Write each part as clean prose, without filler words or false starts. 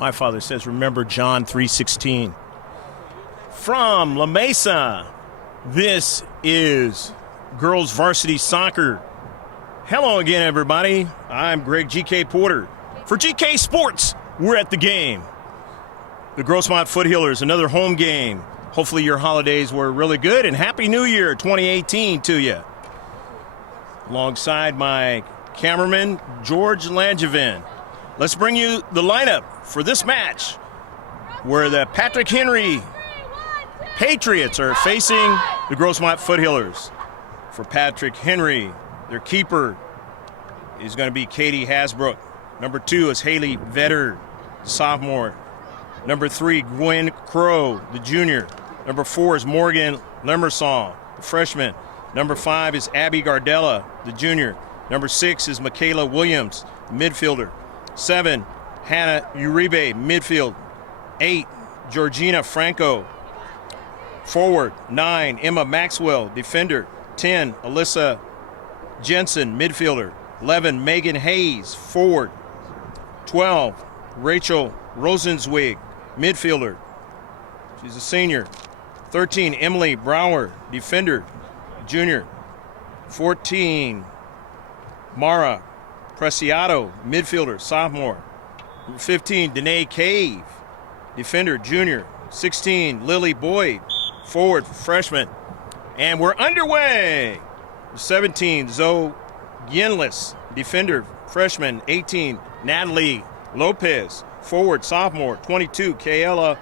My father says, remember John 3:16. From La Mesa, this is girls varsity soccer. Hello again, everybody. I'm Greg GK Porter. For GK Sports, we're at the game. The Grossmont Foothillers, another home game. Hopefully your holidays were really good, and Happy New Year 2018 to you. Alongside my cameraman, George Langevin. Let's bring you the lineup for this match, where the Patrick Henry Patriots are facing the Grossmont Foothillers. For Patrick Henry, their keeper is going to be Katie Hasbrook. Number 2 is Haley Vetter, sophomore. Number 3, Gwen Crow, the junior. Number 4 is Morgan Lemersall, the freshman. Number 5 is Abby Gardella, the junior. Number 6 is Michaela Williams, midfielder. 7, Hannah Uribe, midfield. 8, Georgina Franco, forward. 9, Emma Maxwell, defender. 10, Alyssa Jensen, midfielder. 11, Megan Hayes, forward. 12, Rachel Rosenzweig, midfielder. She's a senior. 13, Emily Brower, defender, junior. 14, Mara Preciado, midfielder, sophomore. 15, Danae Cave, defender, junior. 16, Lily Boyd, forward, freshman. And we're underway. 17, Zoe Ginless, defender, freshman. 18, Natalie Lopez, forward, sophomore. 22, Kayla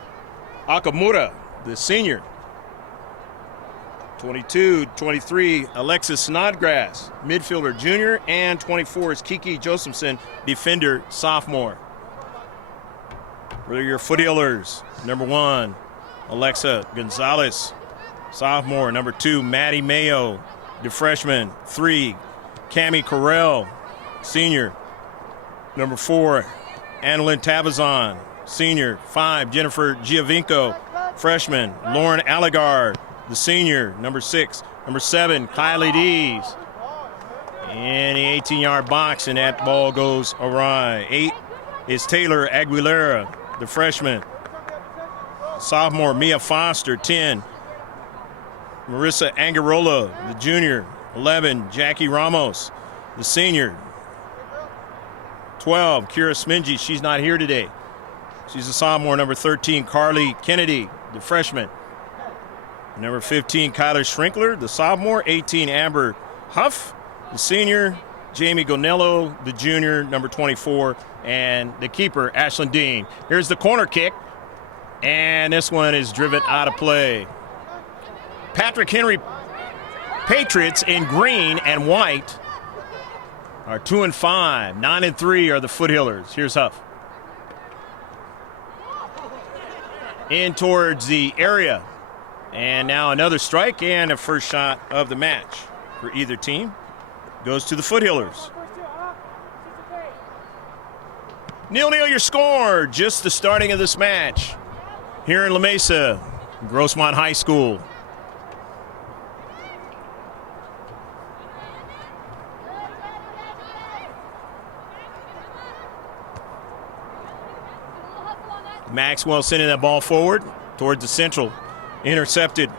Akamura, the senior. 22, 23, Alexis Snodgrass, midfielder, junior. And 24 is Kiki Josephson, defender, sophomore. For your Foothillers, number 1, Alexa Gonzalez, sophomore. Number 2, Maddie Mayo, the freshman. 3, Cami Carell, senior. Number 4, Annalyn Tavazon, senior. 5, Jennifer Giovinco, freshman. Lauren Allegard, the senior. Number 6. Number 7, Kylie Dees. In the 18-yard box, and that ball goes awry. 8 is Taylor Aguilera, the freshman. Sophomore, Mia Foster. 10, Marissa Angarola, the junior. 11, Jackie Ramos, the senior. 12, Kira Smingy. She's not here today. She's a sophomore. Number 13, Carly Kennedy, the freshman. Number 15, Kyler Schrinkler, the sophomore. 18, Amber Huff, the senior. Jamie Gonello, the junior. Number 24, and the keeper, Ashlyn Dean. Here's the corner kick, and this one is driven out of play. Patrick Henry Patriots in green and white are 2-5. 9-3 are the Foothillers. Here's Huff. In towards the area. And now another strike and a first shot of the match for either team goes to the Foothillers. 0-0 your score. Just the starting of this match here in La Mesa, Grossmont High School. Maxwell sending that ball forward towards the central. Intercepted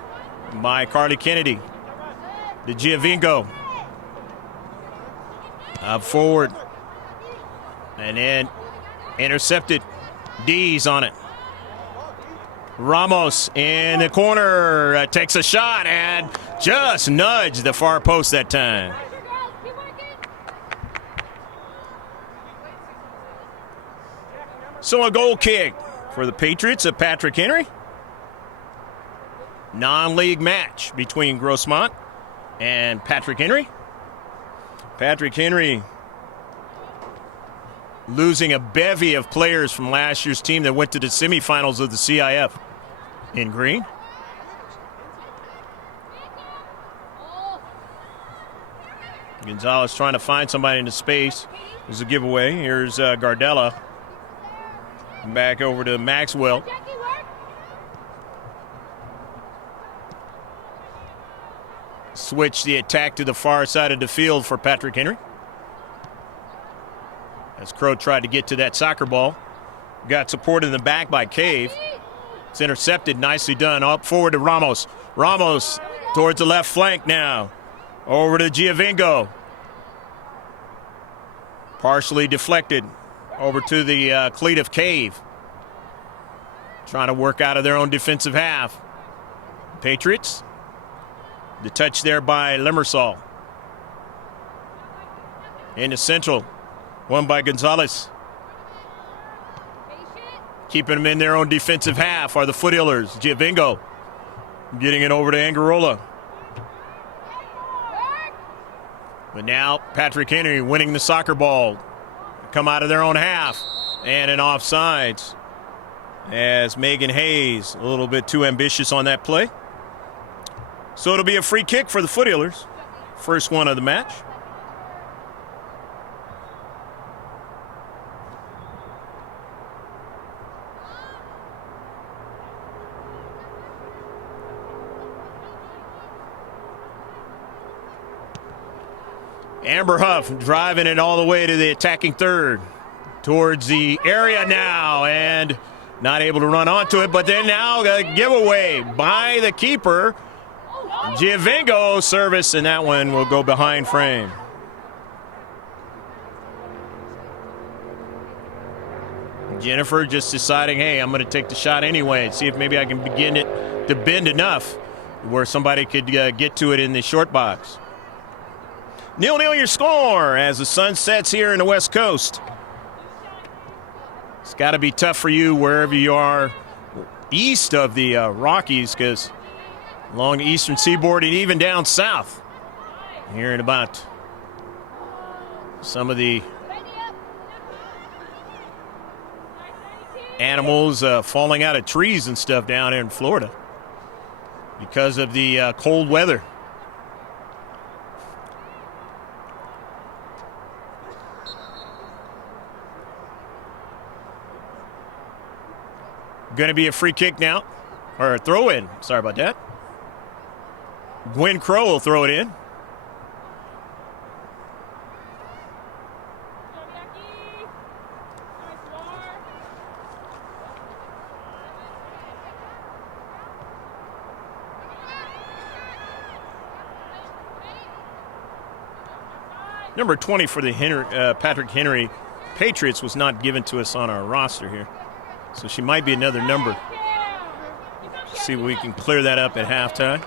by Carly Kennedy. The Giovinco. Up forward. And then intercepted. D's on it. Ramos in the corner. Takes a shot and just nudged the far post that time. So a goal kick for the Patriots of Patrick Henry. Non-league match between Grossmont and Patrick Henry. Patrick Henry losing a bevy of players from last year's team that went to the semifinals of the C.I.F. in green. Gonzalez trying to find somebody in the space. There's a giveaway. Here's Gardella. Back over to Maxwell. Switch the attack to the far side of the field for Patrick Henry. As Crow tried to get to that soccer ball. Got support in the back by Cave. It's intercepted. Nicely done. Up forward to Ramos. Ramos towards the left flank now. Over to Giovinco. Partially deflected over to the cleat of Cave. Trying to work out of their own defensive half. Patriots. The touch there by Limersall. Into central. Won by Gonzalez. Keeping them in their own defensive half are the Foothillers. Giovinco getting it over to Angarola. But now Patrick Henry winning the soccer ball. Come out of their own half. And an offsides. As Megan Hayes, a little bit too ambitious on that play. So it'll be a free kick for the Foothillers. First one of the match. Amber Huff driving it all the way to the attacking third. Towards the area now, and not able to run onto it, but then now a giveaway by the keeper. Giovinco service, and that one will go behind frame. Jennifer just deciding, hey, I'm going to take the shot anyway and see if maybe I can begin it to bend enough where somebody could get to it in the short box. 0-0 your score as the sun sets here in the West Coast. It's got to be tough for you wherever you are east of the Rockies, because along the eastern seaboard and even down south, hearing about some of the animals falling out of trees and stuff down there in Florida because of the cold weather. Going to be a free kick now, or a throw in. Sorry about that. Gwen Crow will throw it in. Number 20 for the Patrick Henry Patriots was not given to us on our roster here. So she might be another number. See if we can clear that up at halftime.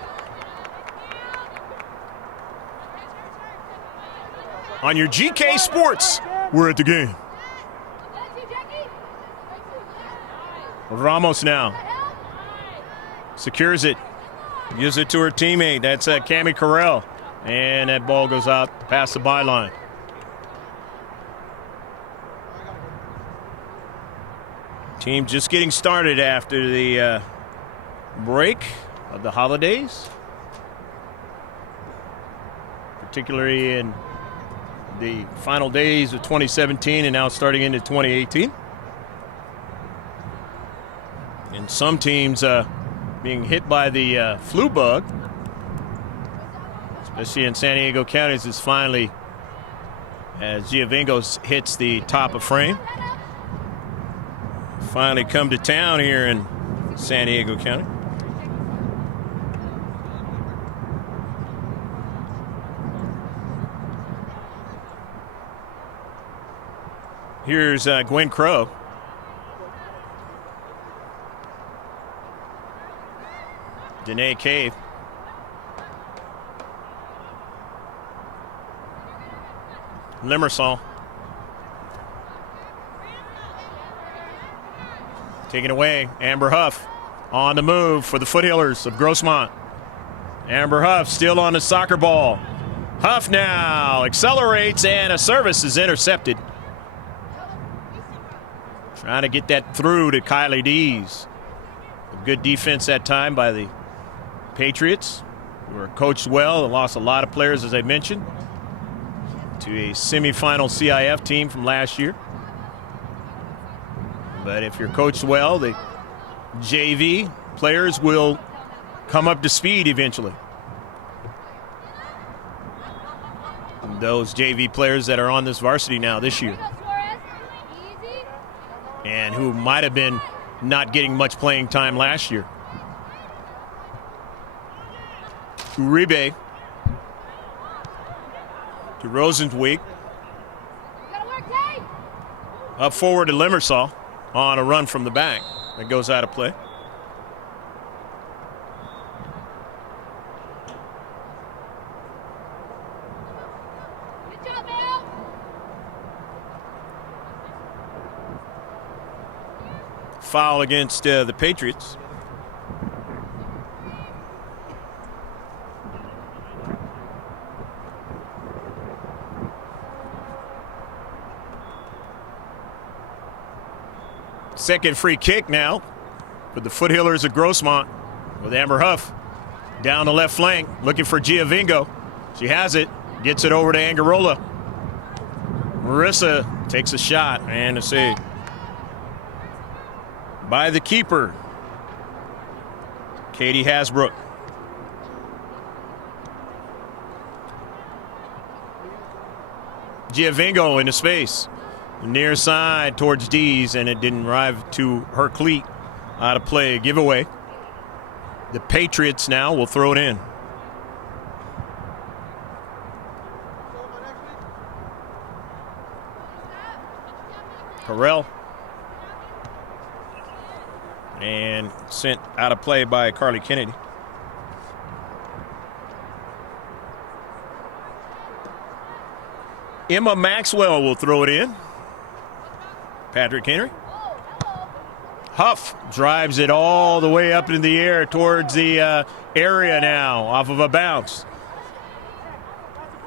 On your GK Sports, we're at the game. Ramos now. Secures it. Gives it to her teammate. That's Cammie Carell. And that ball goes out past the byline. Team just getting started after the break of the holidays, particularly in the final days of 2017 and now starting into 2018. And some teams being hit by the flu bug, especially in San Diego County, is finally as Giovinco hits the top of frame. Finally come to town here in San Diego County. Here's Gwen Crow. Danae Cave. Limersall. Taken away, Amber Huff on the move for the Foothillers of Grossmont. Amber Huff still on the soccer ball. Huff now accelerates and a service is intercepted. Trying to get that through to Kylie Dees. A good defense that time by the Patriots, who were coached well. They lost a lot of players, as I mentioned, to a semifinal C.I.F team from last year. But if you're coached well, the JV players will come up to speed eventually. And those JV players that are on this varsity now this year. and who might have been not getting much playing time last year. Uribe to Rosenzweig. Up forward to Limersall on a run from the back. That goes out of play. Good job, Al. Foul against the Patriots. Second free kick now for the Foothillers of Grossmont with Amber Huff down the left flank looking for Giovingo. She has it, gets it over to Angarola. Marissa takes a shot and a save by the keeper, Katie Hasbrook. Giovingo into space. Near side towards D's, and it didn't arrive to her cleat. Out of play, giveaway. The Patriots now will throw it in. Harrell. And sent out of play by Carly Kennedy. Emma Maxwell will throw it in. Patrick Henry. Huff drives it all the way up in the air towards the area now off of a bounce.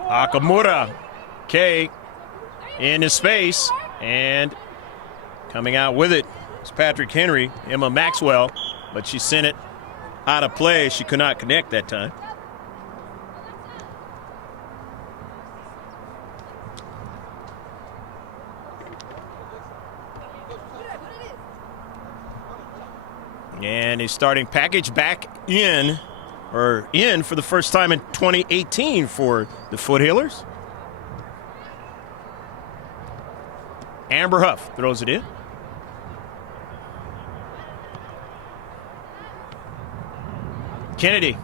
Akamura. Kay in his space and coming out with it is Patrick Henry. Emma Maxwell, but she sent it out of play. She could not connect that time. And he's starting package back in for the first time in 2018 for the Foothillers. Amber Huff throws it in. Kennedy.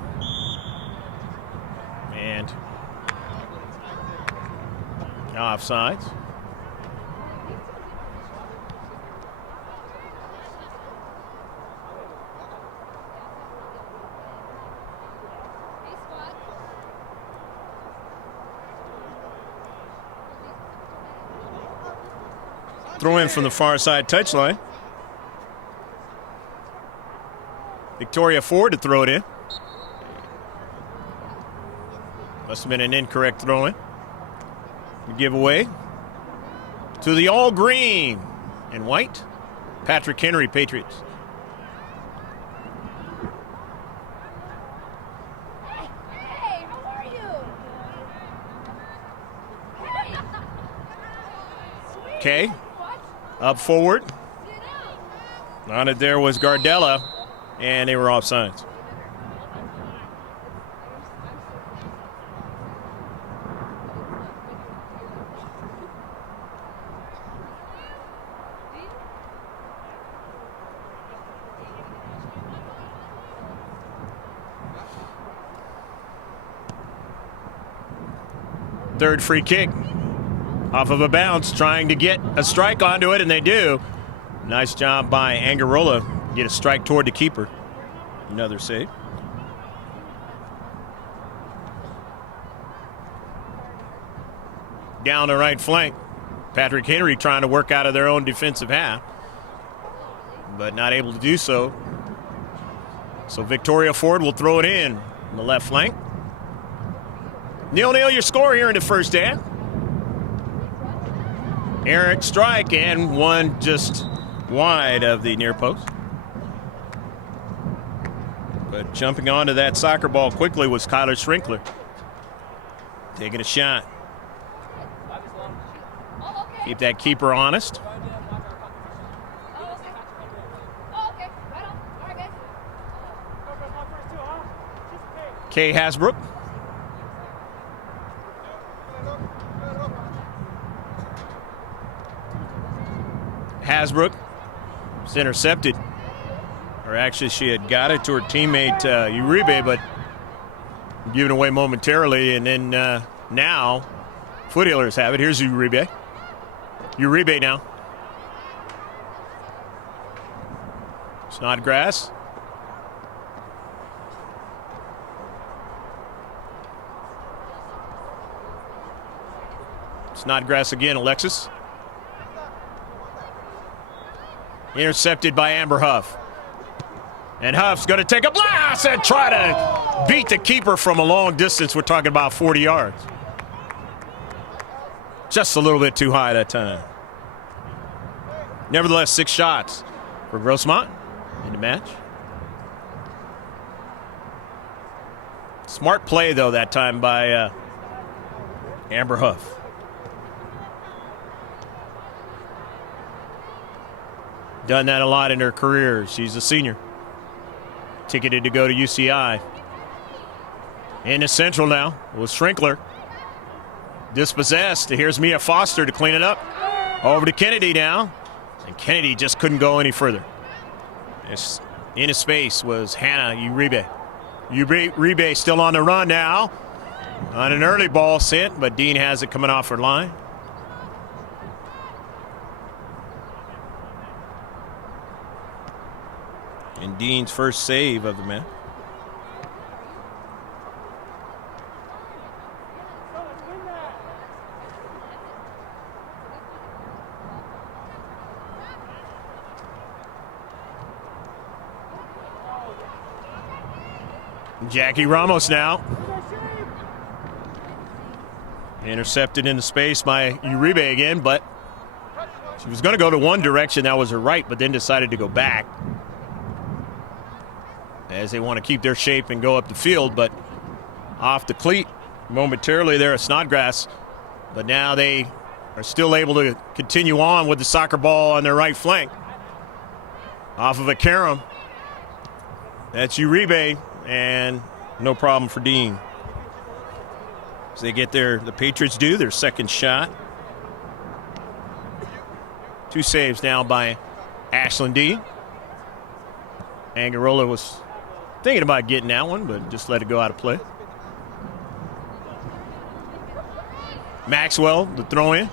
And offsides. Throw in from the far side touchline. Victoria Ford to throw it in. Must have been an incorrect throw in. The giveaway to the all green and white. Patrick Henry, Patriots. Hey, how are you? Okay. Up forward. On it there was Gardella, and they were offsides. Third free kick. Off of a bounce, trying to get a strike onto it, and they do. Nice job by Angarola. Get a strike toward the keeper. Another save. Down the right flank. Patrick Henry trying to work out of their own defensive half, but not able to do so. So Victoria Ford will throw it in on the left flank. 0-0 your score here in the first half. Errant strike and one just wide of the near post. But jumping onto that soccer ball quickly was Kyler Shrinkler. Taking a shot. Keep that keeper honest. Kay Hasbrook. Hasbrook It's intercepted. Or actually, she had got it to her teammate Uribe, but given away momentarily. And then now, Foothillers have it. Here's Uribe. Uribe now. Snodgrass. Snodgrass again, Alexis. Intercepted by Amber Huff. And Huff's going to take a blast and try to beat the keeper from a long distance. We're talking about 40 yards. Just a little bit too high that time. Nevertheless, 6 shots for Grossmont in the match. Smart play, though, that time by Amber Huff. Done that a lot in her career. She's a senior. Ticketed to go to UCI. Into Central now with Schrinkler. Dispossessed. Here's Mia Foster to clean it up. Over to Kennedy now. And Kennedy just couldn't go any further. Into space was Hannah Uribe. Uribe still on the run now. On an early ball sent, but Dean has it coming off her line. And Dean's first save of the match. Jackie Ramos now. Intercepted into space by Uribe again, but she was going to go to one direction, that was her right, but then decided to go back. As they want to keep their shape and go up the field, but off the cleat momentarily there at Snodgrass. But now they are still able to continue on with the soccer ball on their right flank. Off of a Karam. That's Uribe, and no problem for Dean. As they get the Patriots do their second shot. 2 saves now by Ashlyn Dean. Angarola was thinking about getting that one, but just let it go out of play. Maxwell, the throw in.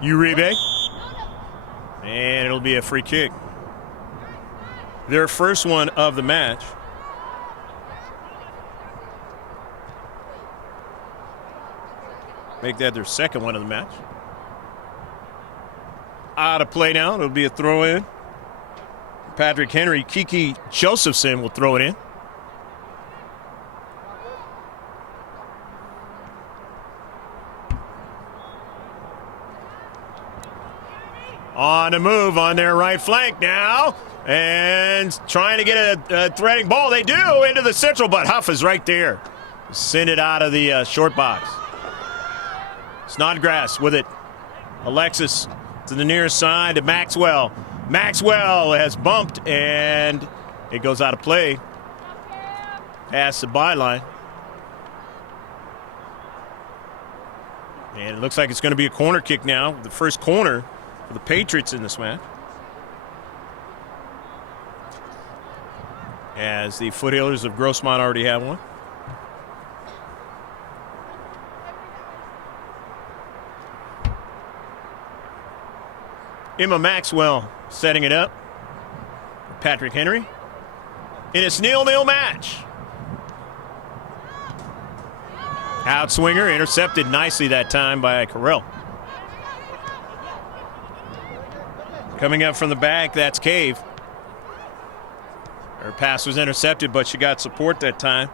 Uribe. And it'll be a free kick. Their first one of the match. Make that their second one of the match. Out of play now. It'll be a throw in. Patrick Henry, Kiki Josephson will throw it in. On the move on their right flank now. And trying to get a threading ball. They do into the Central, but Huff is right there. Send it out of the short box. Snodgrass with it. Alexis to the near side to Maxwell. Maxwell has bumped, and it goes out of play. Past the byline. And it looks like it's going to be a corner kick now. The first corner for the Patriots in this match. As the Foothillers of Grossmont already have one. Emma Maxwell setting it up. Patrick Henry. And it's 0-0 match. Outswinger intercepted nicely that time by Carell. Coming up from the back, that's Cave. Her pass was intercepted, but she got support that time.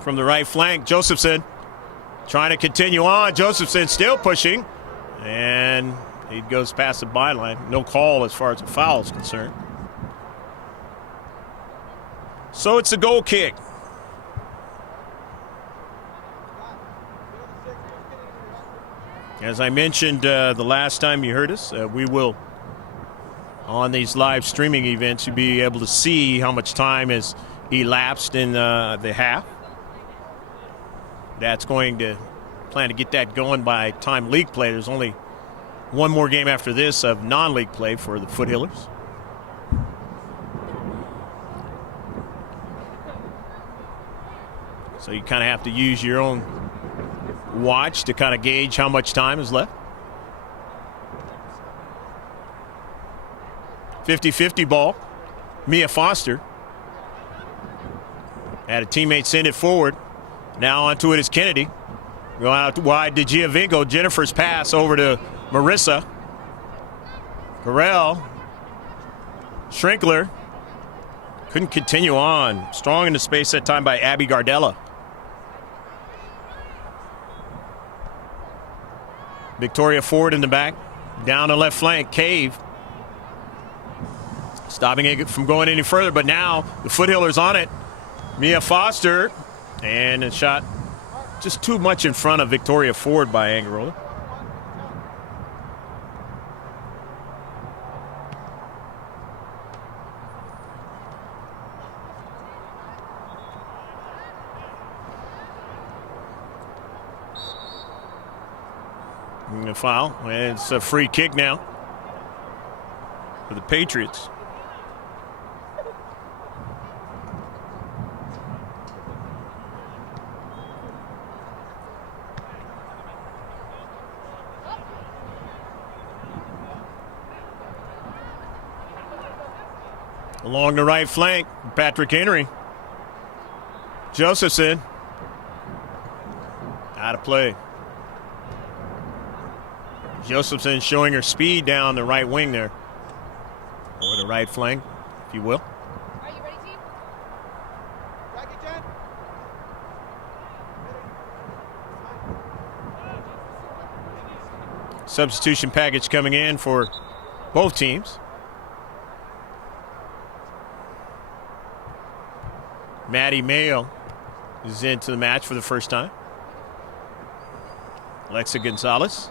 From the right flank, Josephson trying to continue on. Josephson still pushing. And he goes past the byline. No call as far as the foul is concerned. So it's a goal kick. As I mentioned the last time you heard us, we will, on these live streaming events, you'll be able to see how much time has elapsed in the half. That's going to plan to get that going by time league play. There's only one more game after this of non-league play for the Foothillers. So you kind of have to use your own watch to kind of gauge how much time is left. 50-50 ball. Mia Foster had a teammate send it forward. Now onto it is Kennedy. Going out wide to Giovinco. Jennifer's pass over to Marissa. Garrell. Schrinkler. Couldn't continue on. Strong in the space that time by Abby Gardella. Victoria Ford in the back. Down the left flank. Cave. Stopping it from going any further, but now the Foothillers on it. Mia Foster. And a shot just too much in front of Victoria Ford by Angarola. And a foul. And it's a free kick now for the Patriots. Along the right flank, Patrick Henry. Josephson. Out of play. Josephson showing her speed down the right wing there. Or the right flank, if you will. Are you ready, team? Substitution package coming in for both teams. Maddie Mayo is into the match for the first time. Alexa Gonzalez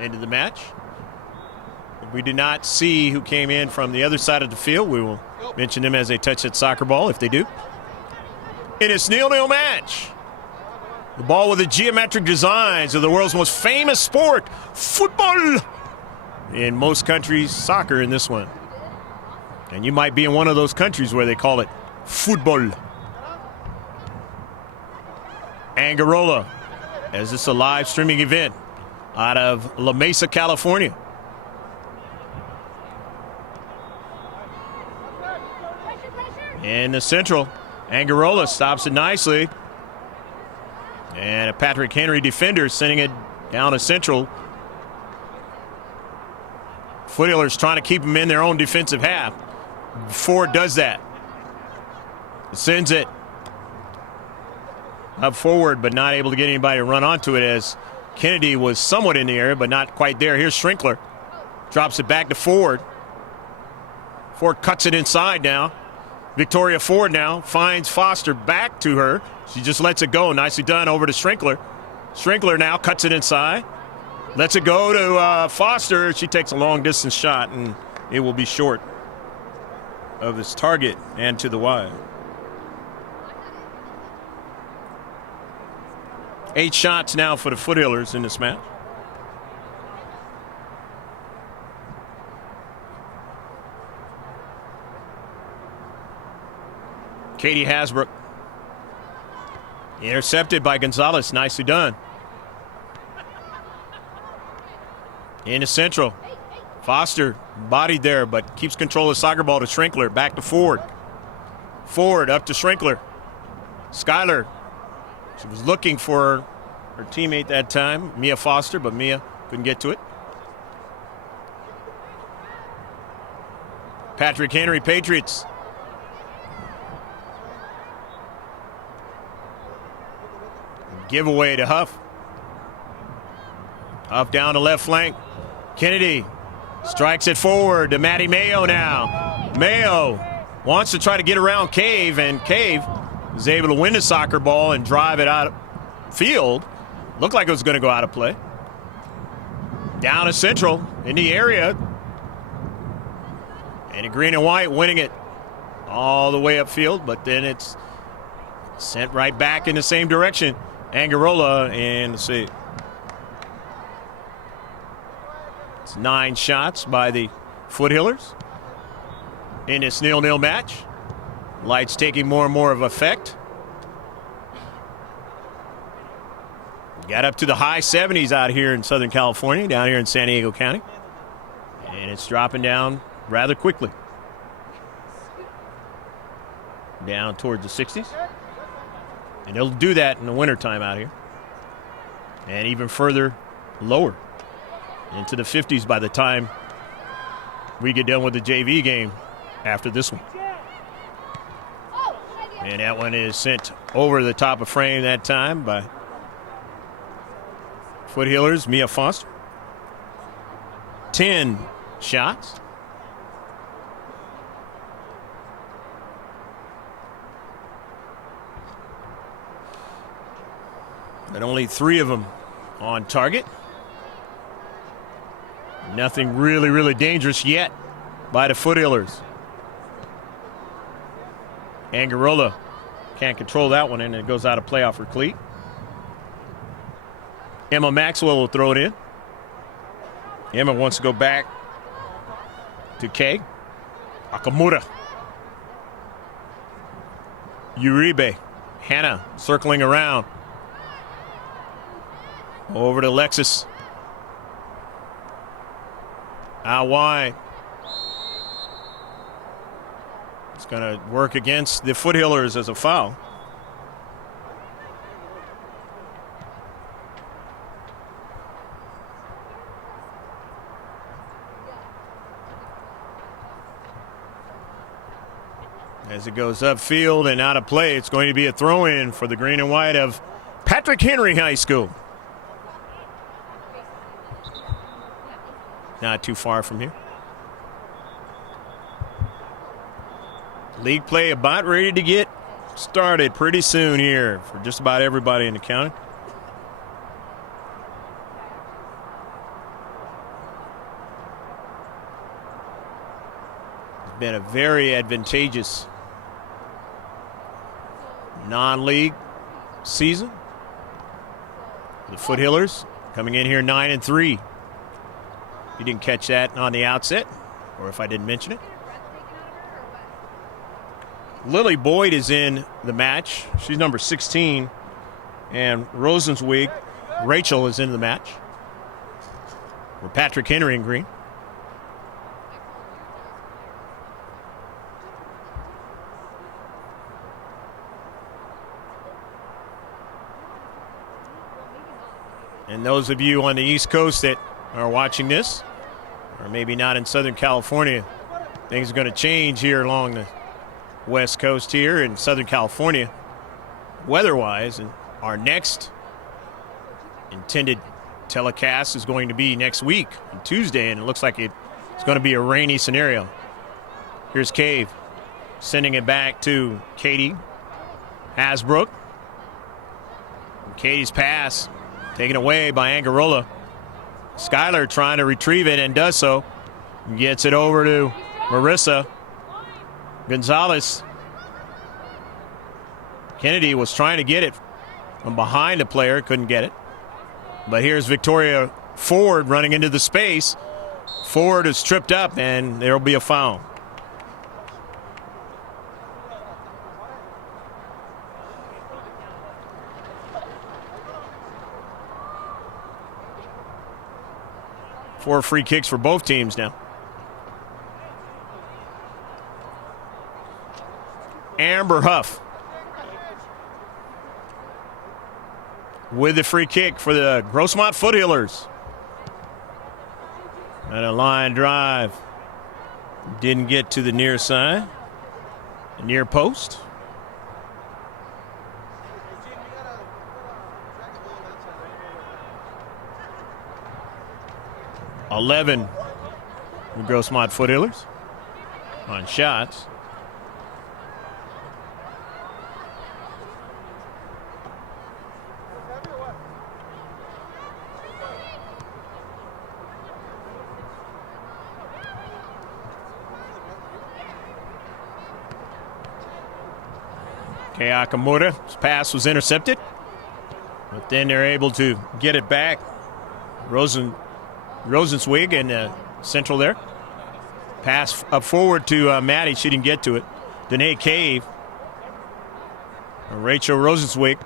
into the match. We do not see who came in from the other side of the field. We will mention them as they touch that soccer ball if they do. In this 0-0 match, the ball with the geometric designs of the world's most famous sport, football. In most countries, soccer in this one. And you might be in one of those countries where they call it football. Angarola, as this is a live streaming event out of La Mesa, California. In the central, Angarola stops it nicely. And a Patrick Henry defender sending it down to central. Foothillers trying to keep them in their own defensive half. Ford does that. Sends it up forward, but not able to get anybody to run onto it as Kennedy was somewhat in the area, but not quite there. Here's Schrinkler. Drops it back to Ford. Ford cuts it inside now. Victoria Ford now finds Foster back to her. She just lets it go. Nicely done over to Schrinkler. Schrinkler now cuts it inside. Lets it go to Foster. She takes a long distance shot, and it will be short of its target and to the wide. 8 shots now for the Foothillers in this match. Katie Hasbrook. Intercepted by Gonzalez. Nicely done. Into central. Foster bodied there, but keeps control of the soccer ball to Schrinkler. Back to Ford. Ford up to Schrinkler. Skyler. She was looking for her teammate that time, Mia Foster, but Mia couldn't get to it. Patrick Henry, Patriots. Giveaway to Huff. Huff down the left flank. Kennedy strikes it forward to Maddie Mayo now. Mayo wants to try to get around Cave, and Cave is able to win the soccer ball and drive it out of field. Looked like it was going to go out of play. Down to central in the area. And the green and white winning it all the way upfield, but then it's sent right back in the same direction. Angarola and let's see. It's 9 shots by the Foothillers in this 0-0 match. Lights taking more and more of effect. Got up to the high 70s out here in Southern California, down here in San Diego County. And it's dropping down rather quickly. Down towards the 60s. And it'll do that in the wintertime out here. And even further lower into the 50s by the time we get done with the JV game after this one. And that one is sent over the top of frame that time by Foothillers, Mia Foster. 10 shots. But only 3 of them on target. Nothing really, really dangerous yet by the Foothillers. Angarola can't control that one, and it goes out of play off her cleat. Emma Maxwell will throw it in. Emma wants to go back to Kay. Akamura. Uribe. Hannah circling around. Over to Lexus. Out wide. It's going to work against the Foothillers as a foul. As it goes upfield and out of play, it's going to be a throw-in for the green and white of Patrick Henry High School. Not too far from here. League play about ready to get started pretty soon here for just about everybody in the county. It's been a very advantageous non-league season. The Foothillers coming in here 9-3. You didn't catch that on the outset, or if I didn't mention it. Lily Boyd is in the match. She's number 16. And Rosenzweig, Rachel, is in the match. For Patrick Henry in green. And those of you on the East Coast that are watching this, or maybe not in Southern California, things are going to change here along the West Coast here in Southern California, weather-wise. And our next intended telecast is going to be next week on Tuesday, and it looks like it's going to be a rainy scenario. Here's Cave sending it back to Katie Hasbrook. And Katie's pass taken away by Angarola. Skyler trying to retrieve it and does so. Gets it over to Marissa Gonzalez. Kennedy was trying to get it from behind the player, couldn't get it. But here's Victoria Ford running into the space. Ford is tripped up, and there will be a foul. Four free kicks for both teams now. Amber Huff with the free kick for the Grossmont Foothillers. And a line drive. Didn't get to the near side. The near post. $11 the Grossmont Foothillers on shots. Kei Akamura's pass was intercepted, but then they're able to get it back. Rosenzweig in central there. Pass up forward to Maddie. She didn't get to it. Danae Cave. Rachel Rosenzweig.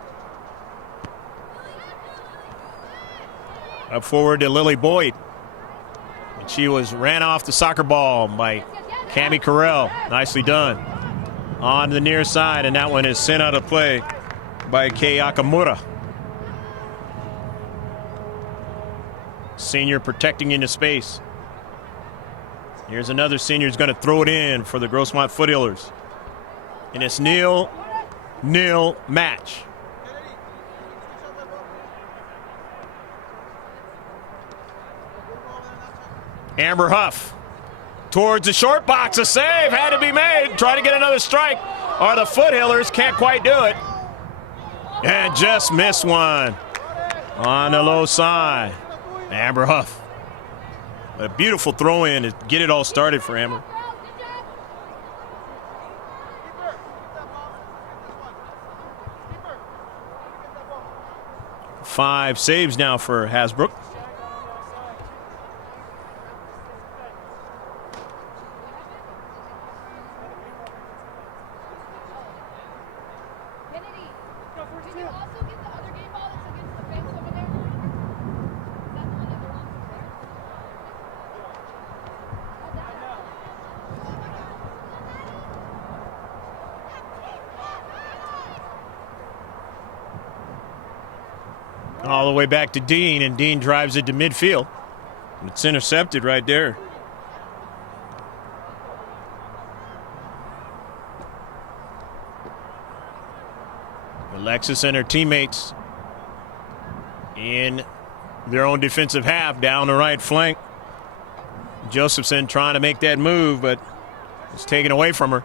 Up forward to Lily Boyd. And she ran off the soccer ball by Cami Carell. Nicely done. On the near side, and that one is sent out of play by Kei Akamura. Senior protecting into space. Here's another senior who's going to throw it in for the Grossmont Foothillers. And it's 0-0 match. Amber Huff towards the short box. A save had to be made. Try to get another strike. Or the Foothillers can't quite do it. And just missed one on the low side. Amber Huff. A beautiful throw in to get it all started for Amber. Five saves now for Hasbrook. All the way back to Dean, and Dean drives it to midfield. It's intercepted right there. Alexis and her teammates in their own defensive half down the right flank. Josephson trying to make that move, but it's taken away from her.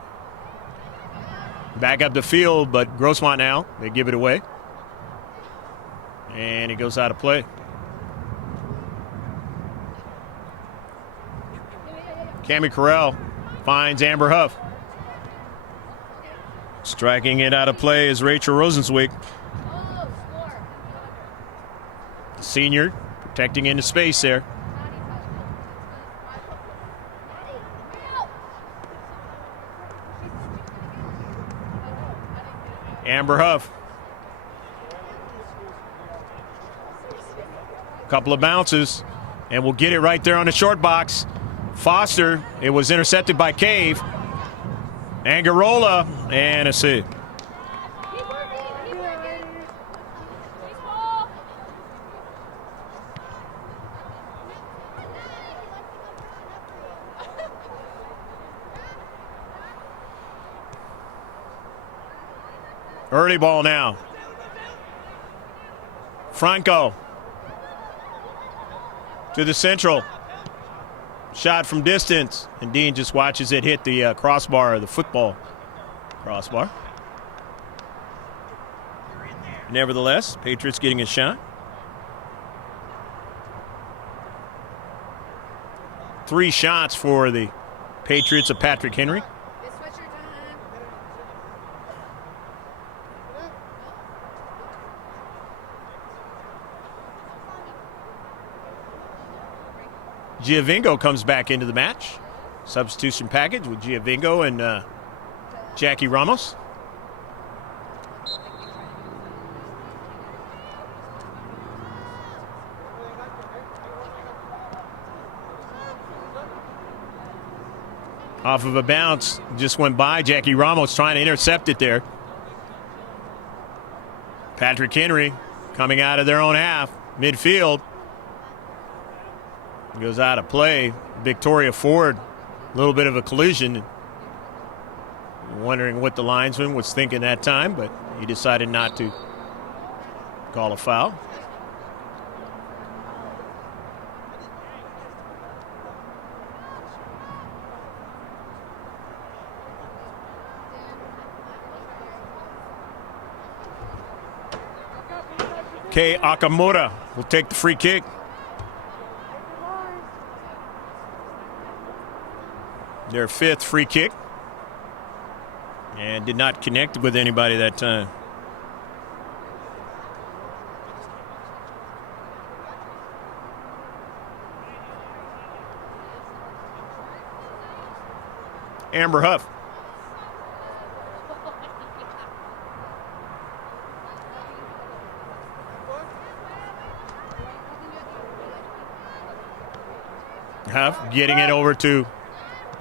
Back up the field, but Grossmont now, they give it away. And it goes out of play. Cami Carell finds Amber Huff. Striking it out of play is Rachel Rosenzweig. Senior protecting into space there. Amber Huff. Couple of bounces, and we'll get it right there on the short box. Foster, it was intercepted by Cave. Angarola, and a save. Early ball now. Franco to the central. Shot from distance, and Dean just watches it hit the crossbar, the football crossbar. Nevertheless, Patriots getting a shot. 3 shots for the Patriots of Patrick Henry. Giovingo comes back into the match. Substitution package with Giovingo and Jackie Ramos. Off of a bounce, just went by Jackie Ramos trying to intercept it there. Patrick Henry coming out of their own half, midfield. Goes out of play. Victoria Ford, a little bit of a collision. Wondering what the linesman was thinking that time, but he decided not to call a foul. Kei Akamura will take the free kick. Their 5th free kick, and did not connect with anybody that time. Amber Huff. Huff getting it over to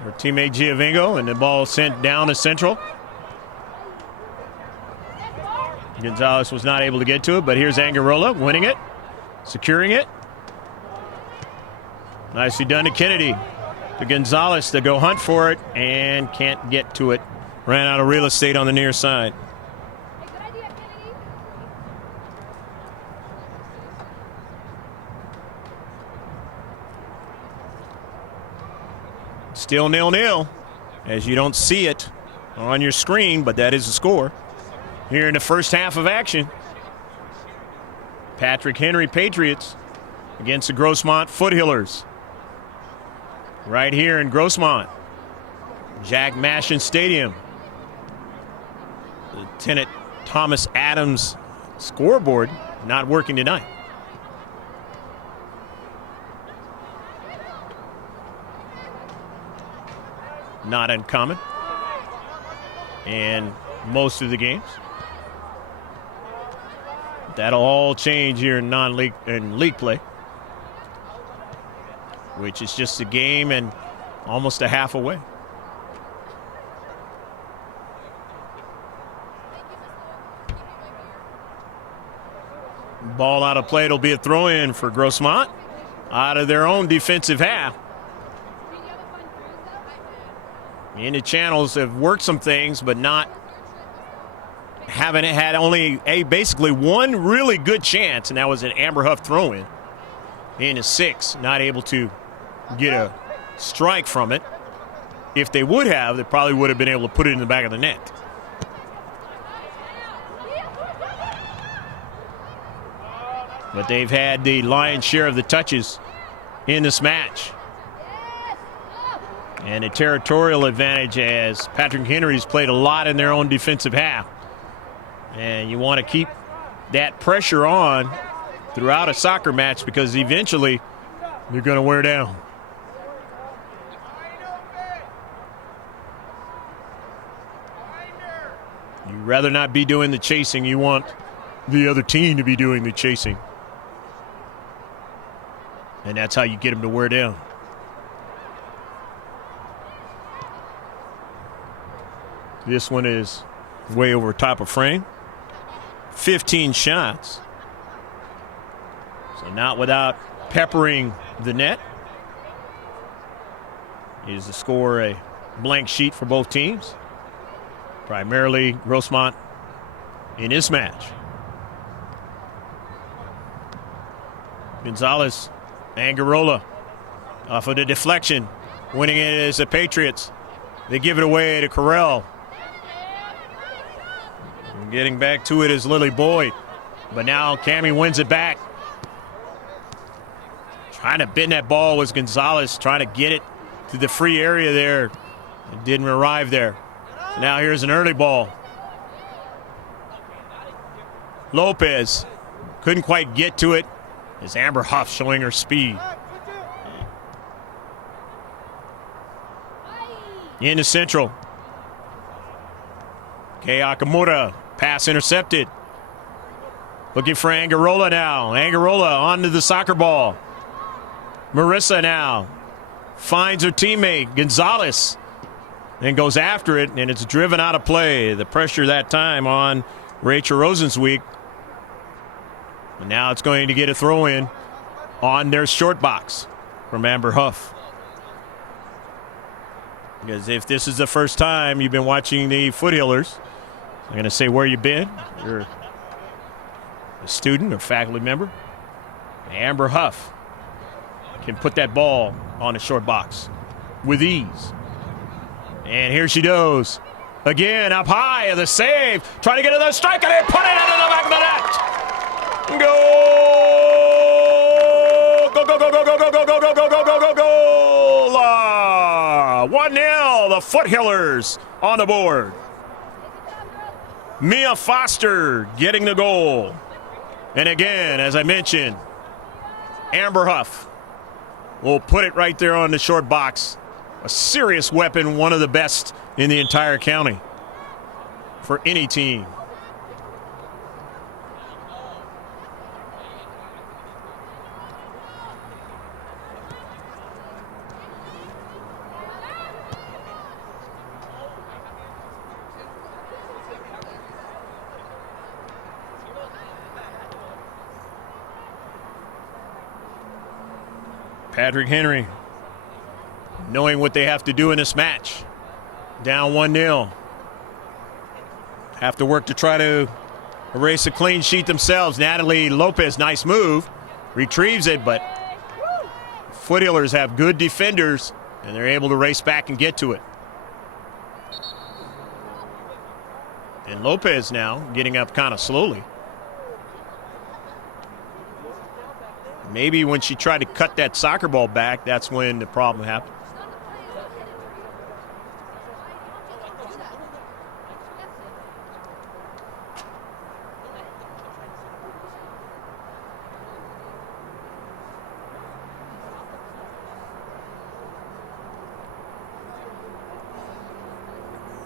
her teammate Giovingo, and the ball sent down to Central. Gonzalez was not able to get to it, but here's Angarola winning it, securing it. Nicely done to Kennedy. To Gonzalez to go hunt for it and can't get to it. Ran out of real estate on the near side. Still 0-0, as you don't see it on your screen, but that is the score. Here in the first half of action, Patrick Henry Patriots against the Grossmont Foothillers. Right here in Grossmont, Jack Mashin Stadium. Lieutenant Thomas Adams scoreboard not working tonight. Not uncommon in most of the games. That'll all change here in non-league and league play, which is just a game and almost a half away. Ball out of play. It'll be a throw-in for Grossmont out of their own defensive half. In the channels have worked some things, but not having had only basically one really good chance, and that was an Amber Huff throw-in in a 6. Not able to get a strike from it. If they would have, they probably would have been able to put it in the back of the net. But they've had the lion's share of the touches in this match. And a territorial advantage, as Patrick Henry's played a lot in their own defensive half. And you want to keep that pressure on throughout a soccer match, because eventually you're going to wear down. You'd rather not be doing the chasing. You want the other team to be doing the chasing. And that's how you get them to wear down. This one is way over top of frame. 15 shots. So not without peppering the net. Is the score a blank sheet for both teams? Primarily Grossmont in this match. Gonzalez, Angarola off of the deflection. Winning it is the Patriots. They give it away to Carell. And getting back to it is Lily Boyd. But now Cammie wins it back. Trying to bend that ball was Gonzalez, trying to get it to the free area there. It didn't arrive there. Now here's an early ball. Lopez couldn't quite get to it. As Amber Huff showing her speed. Into Central. Kei Akamura, pass intercepted. Looking for Angarola now. Angarola onto the soccer ball. Marissa now finds her teammate, Gonzalez, and goes after it, and it's driven out of play. The pressure that time on Rachel Rosenzweig. And now it's going to get a throw-in on their short box from Amber Huff. Because if this is the first time you've been watching the Foothillers, I'm going to say where you've been. You're a student or faculty member. Amber Huff can put that ball on a short box with ease. And here she goes. Again, up high, the save. Trying to get another strike, and they put it into the back of the net. Go! Go, go, go, go, go, go, go, go, go, go, go, go, go, go! 1-0, the Foothillers on the board. Mia Foster getting the goal. And again, as I mentioned, Amber Huff will put it right there on the short box a serious weapon, one of the best in the entire county for any team. Patrick Henry, knowing what they have to do in this match. Down 1-0. Have to work to try to erase a clean sheet themselves. Natalie Lopez, nice move. Retrieves it, but Foothillers have good defenders, and they're able to race back and get to it. And Lopez now getting up kind of slowly. Maybe when she tried to cut that soccer ball back, that's when the problem happened.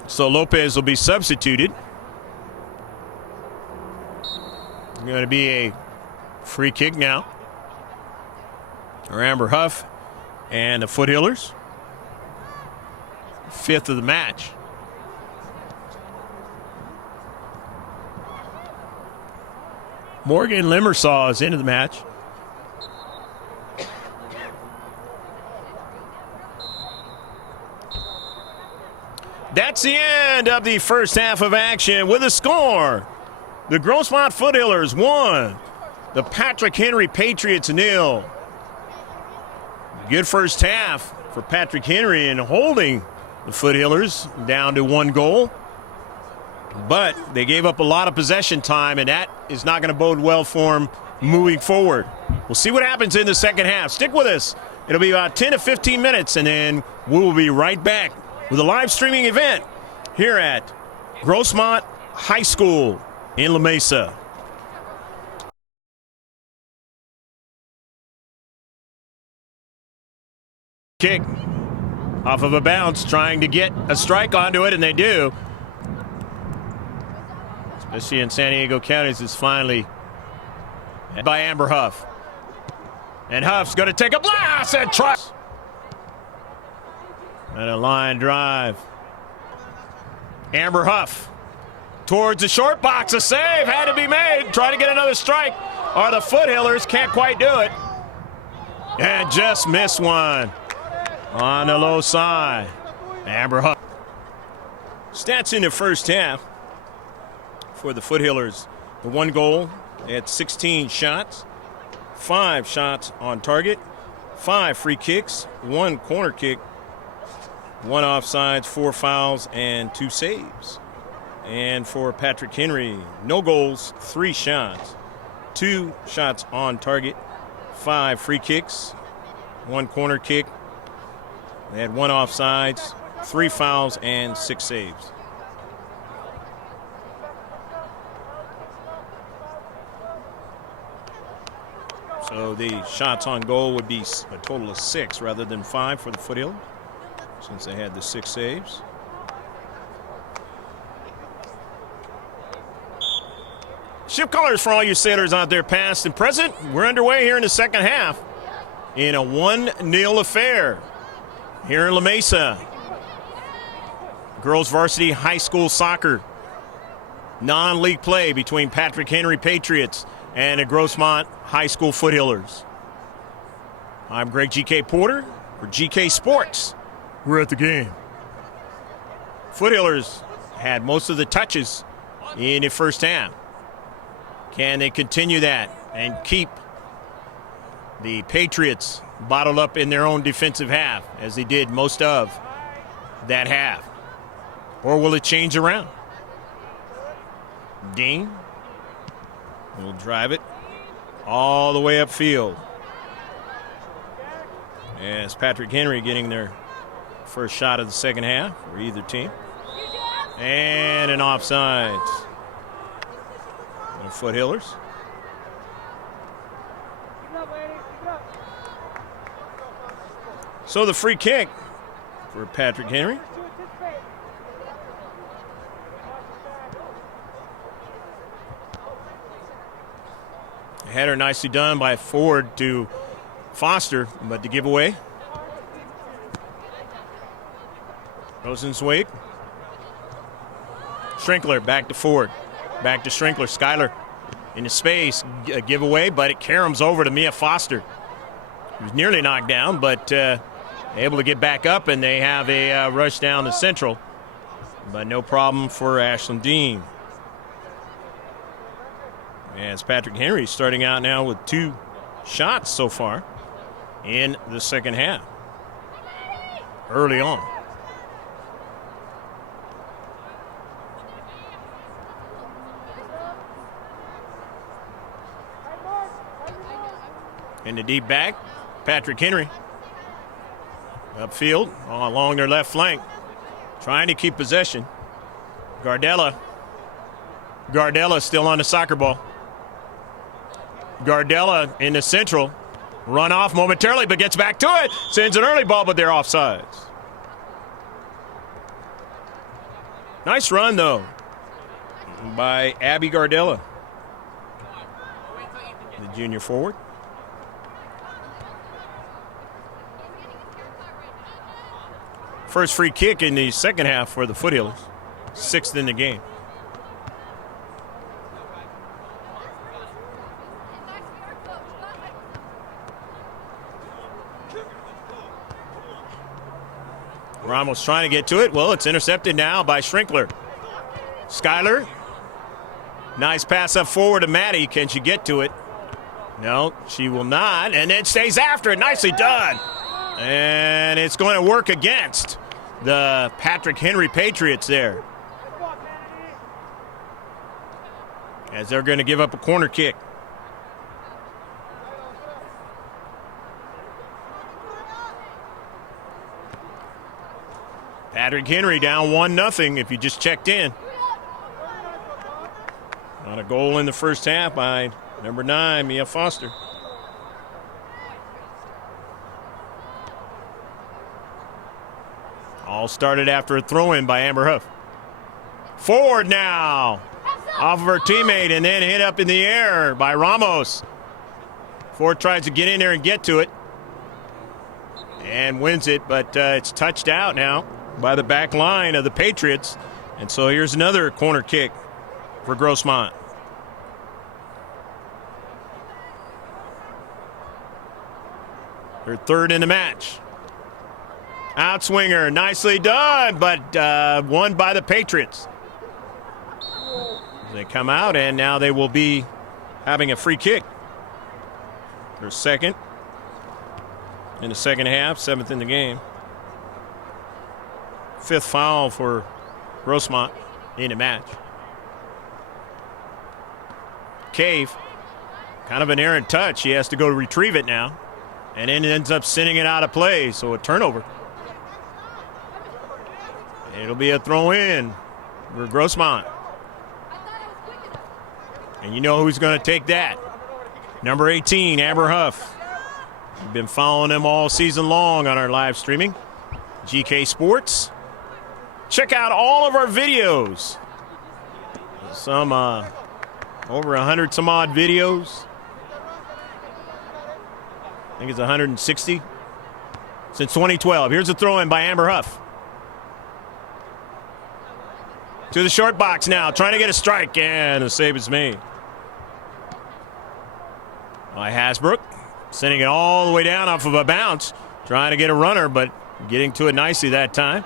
So Lopez will be substituted. Going to be a free kick now. Or Amber Huff and the Foothillers. 5th of the match. Morgan Limersaw is into the match. That's the end of the first half of action with a score. The Grossmont Foothillers 1. The Patrick Henry Patriots 0. Good first half for Patrick Henry in holding the Foothillers down to 1 goal. But they gave up a lot of possession time, and that is not going to bode well for them moving forward. We'll see what happens in the second half. Stick with us. It'll be about 10 to 15 minutes, and then we will be right back with a live streaming event here at Grossmont High School in La Mesa. Kick off of a bounce, trying to get a strike onto it, and they do. Especially in San Diego counties, it's finally by Amber Huff. And Huff's going to take a blast and try. And a line drive. Amber Huff towards the short box. A save had to be made. Try to get another strike. Or the Foothillers can't quite do it. And just missed one. On the low side, Amber Huff. Stats in the first half for the Foothillers. The 1 goal, they had 16 shots, 5 shots on target, 5 free kicks, 1 corner kick, 1 offsides, 4 fouls, and 2 saves. And for Patrick Henry, no goals, 3 shots, 2 shots on target, 5 free kicks, 1 corner kick. They had 1 offsides, 3 fouls, and 6 saves. So the shots on goal would be a total of 6 rather than 5 for the Foothills, since they had the 6 saves. Shift colors for all you sailors out there, past and present. We're underway here in the second half in a 1-0 affair here in La Mesa. Girls Varsity High School Soccer non-league play between Patrick Henry Patriots and the Grossmont High School Foothillers. I'm Greg G.K. Porter for GK Sports. We're at the game. Foothillers had most of the touches in the first half. Can they continue that and keep the Patriots bottled up in their own defensive half, as they did most of that half? Or will it change around? Dean will drive it all the way upfield. As Patrick Henry getting their first shot of the second half for either team. And an offsides. The Foothillers. So the free kick for Patrick Henry. Header nicely done by Ford to Foster, but the giveaway. Rosenzweig. Schrinkler back to Ford. Back to Schrinkler. Schuyler into space. A giveaway, but it caroms over to Mia Foster. He was nearly knocked down, but able to get back up, and they have a rush down the central. But no problem for Ashlyn Dean. As Patrick Henry starting out now with 2 shots so far in the second half. Early on. In the deep back, Patrick Henry. Upfield, along their left flank, trying to keep possession. Gardella still on the soccer ball. Gardella in the central. Run off momentarily, but gets back to it. Sends an early ball, but they're offsides. Nice run, though, by Abby Gardella, the junior forward. First free kick in the second half for the Foothillers. 6th in the game. Ramos trying to get to it. Well, it's intercepted now by Schrinkler. Schuyler. Nice pass up forward to Maddie. Can she get to it? No, she will not. And then stays after it. Nicely done. And it's going to work against the Patrick Henry Patriots there, as they're going to give up a corner kick. Patrick Henry down 1-0 if you just checked in. Not a goal in the first half by number 9, Mia Foster. All started after a throw-in by Amber Huff. Forward now. Off of her teammate and then hit up in the air by Ramos. Ford tries to get in there and get to it. And wins it, but it's touched out now by the back line of the Patriots. And so here's another corner kick for Grossmont. Her 3rd in the match. Outswinger, nicely done, but won by the Patriots. They come out, and now they will be having a free kick. Their 2nd in the second half, 7th in the game. 5th foul for Grossmont in the match. Cave, kind of an errant touch. He has to go to retrieve it now, and then ends up sending it out of play, so a turnover. It'll be a throw-in for Grossmont. And you know who's going to take that. Number 18, Amber Huff. We've been following them all season long on our live streaming. GK Sports. Check out all of our videos. Some over 100 some odd videos. I think it's 160 since 2012. Here's a throw-in by Amber Huff. To the short box now, trying to get a strike, and the save is made by Hasbrook. Sending it all the way down off of a bounce, trying to get a runner, but getting to it nicely that time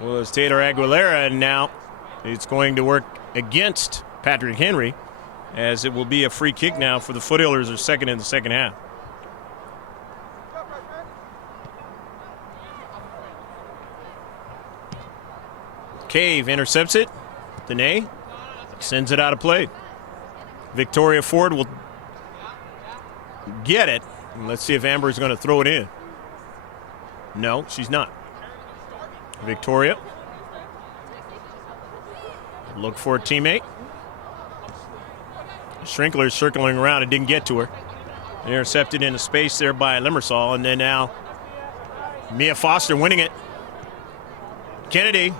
was Taylor Aguilera, and now it's going to work against Patrick Henry, as it will be a free kick now for the Foothillers, are 2nd in the second half. Cave intercepts it. Dene sends it out of play. Victoria Ford will get it. And let's see if Amber is going to throw it in. No, she's not. Victoria. Look for a teammate. Schrinkler is circling around and didn't get to her. Intercepted into space there by Limersall. And then now Mia Foster winning it. Kennedy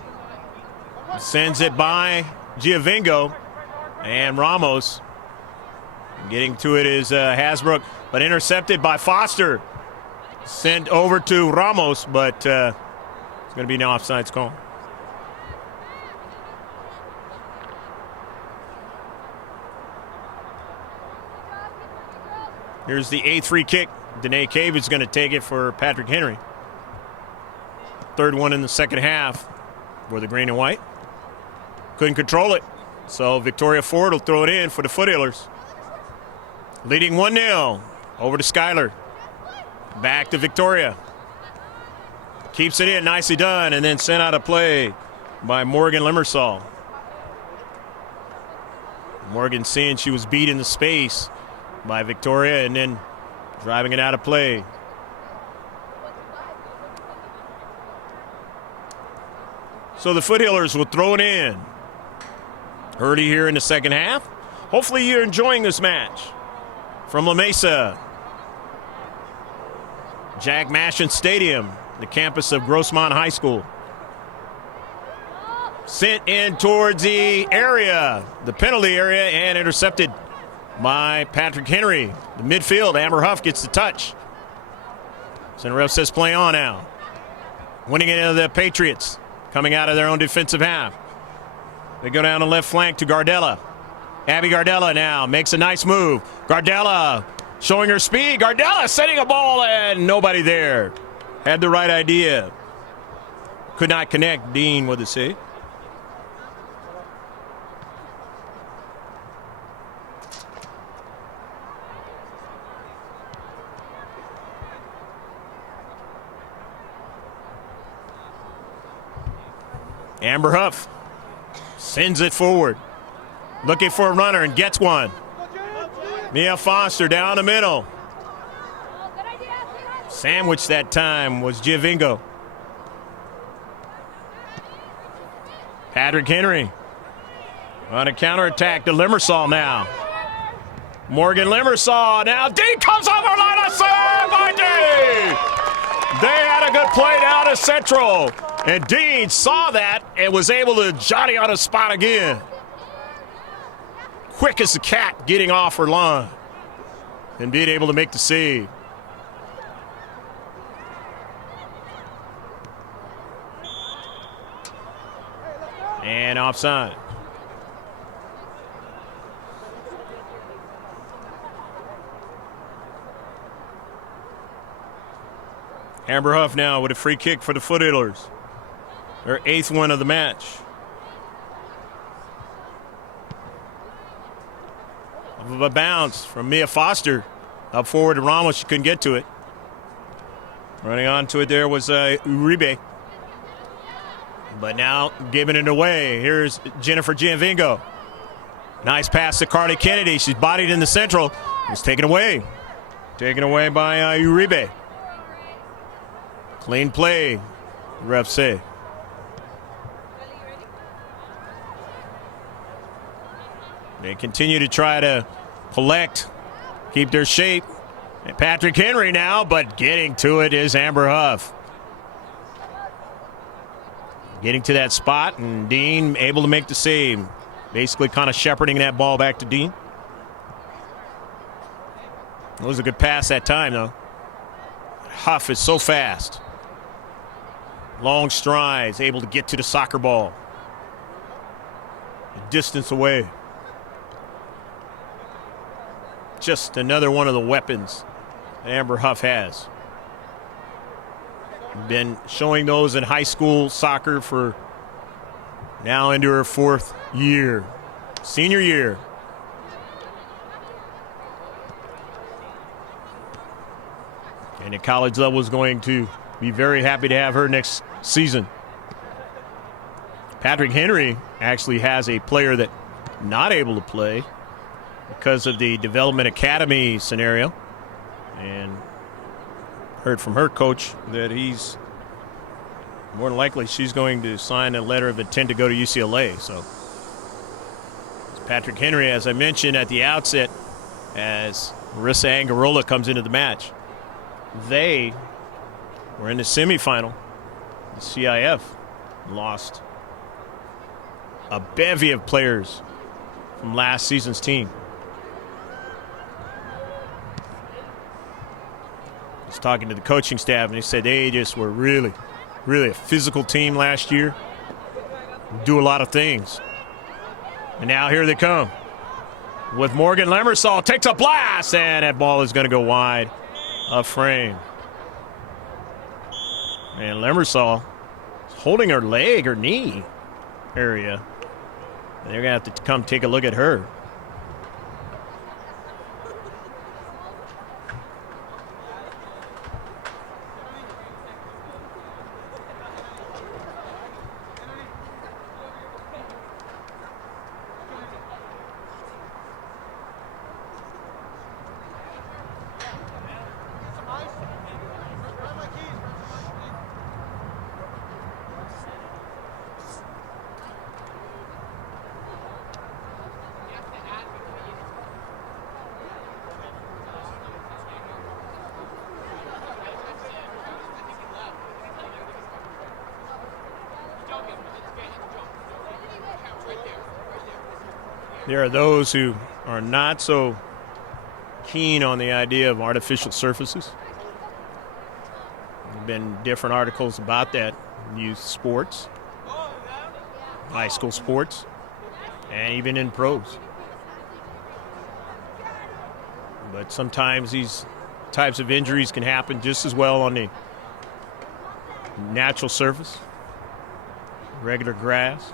sends it by Giovingo and Ramos. Getting to it is Hasbrook, but intercepted by Foster. Sent over to Ramos, but it's going to be an offsides call. Here's the 8th free kick. Danae Cave is going to take it for Patrick Henry. Third one in the second half for the green and white. Couldn't control it, so Victoria Ford will throw it in for the Foothillers. Leading 1-0. Over to Schuyler. Back to Victoria. Keeps it in, nicely done, and then sent out of play by Morgan Limersall. Morgan seeing she was beat in the space by Victoria and then driving it out of play. So the Foothillers will throw it in early here in the second half. Hopefully you're enjoying this match. From La Mesa, Jack Mashin Stadium, the campus of Grossmont High School. Sent in towards the area, the penalty area, and intercepted by Patrick Henry. The midfield, Amber Huff gets the touch. Center ref says play on now. Winning it into the Patriots, coming out of their own defensive half. They go down the left flank to Gardella. Abby Gardella now makes a nice move. Gardella showing her speed. Gardella setting a ball and nobody there. Had the right idea. Could not connect. Dean with the save. Amber Huff sends it forward. Looking for a runner and gets one. Mia Foster down the middle. Sandwich that time was Giovingo. Patrick Henry on a counterattack to Limersall now. Morgan Limersall now. Dean comes over line of save by Dean. They had a good play down to Central. And Dean saw that and was able to Johnny on a spot again. Quick as a cat getting off her line and being able to make the save. And offside. Amber Huff now with a free kick for the Foothillers. Their 8th one of the match. Of a bounce from Mia Foster. Up forward to Ramos. She couldn't get to it. Running on to it there was Uribe. But now giving it away. Here's Jennifer Giovingo. Nice pass to Carly Kennedy. She's bodied in the central. It was taken away. Taken away by Uribe. Clean play, refs say. They continue to try to collect, keep their shape. And Patrick Henry now, but getting to it is Amber Huff. Getting to that spot, and Dean able to make the save. Basically kind of shepherding that ball back to Dean. It was a good pass that time, though. Huff is so fast. Long strides, able to get to the soccer ball. A distance away. Just another one of the weapons that Amber Huff has. Been showing those in high school soccer for now into her 4th year. Senior year. And at college level is going to be very happy to have her next season. Patrick Henry actually has a player that not able to play because of the development academy scenario. And heard from her coach that he's more than likely she's going to sign a letter of intent to go to UCLA. So Patrick Henry, as I mentioned at the outset, as Marissa Angarola comes into the match, they We're in the semifinal. The C.I.F. lost a bevy of players from last season's team. I was talking to the coaching staff, and they said they just were really a physical team last year. Do a lot of things. And now here they come. With Morgan Lemersall, takes a blast, and that ball is going to go wide of frame. And Lemersall is holding her leg or knee area. And they're going to have to come take a look at her. There are those who are not so keen on the idea of artificial surfaces. There have been different articles about that in youth sports, high school sports, and even in pros. But sometimes these types of injuries can happen just as well on the natural surface, regular grass.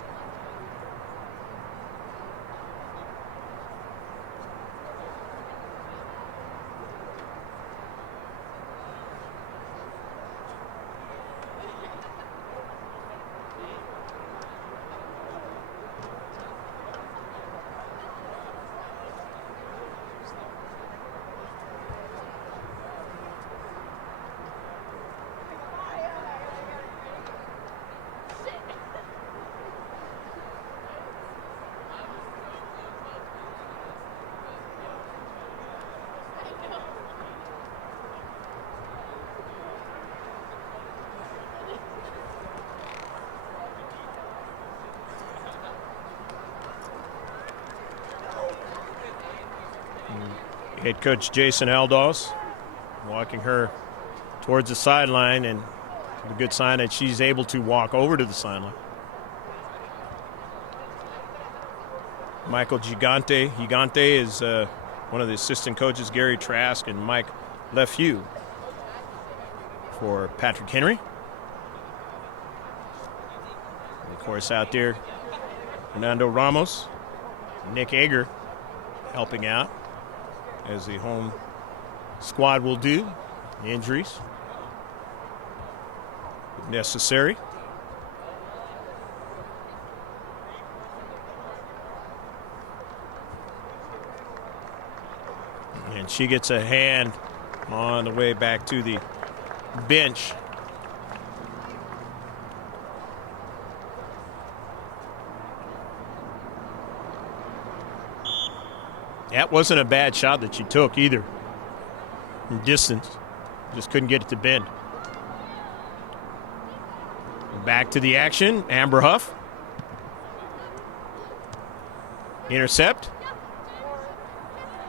Head coach Jason Aldos walking her towards the sideline, and a good sign that she's able to walk over to the sideline. Michael Gigante. Gigante is one of the assistant coaches, Gary Trask and Mike LeFew for Patrick Henry. And of course, out there, Fernando Ramos, Nick Ager helping out, as the home squad will do. Injuries if necessary. And she gets a hand on the way back to the bench. That wasn't a bad shot that she took either. From distance. Just couldn't get it to bend. Back to the action. Amber Huff. Intercept.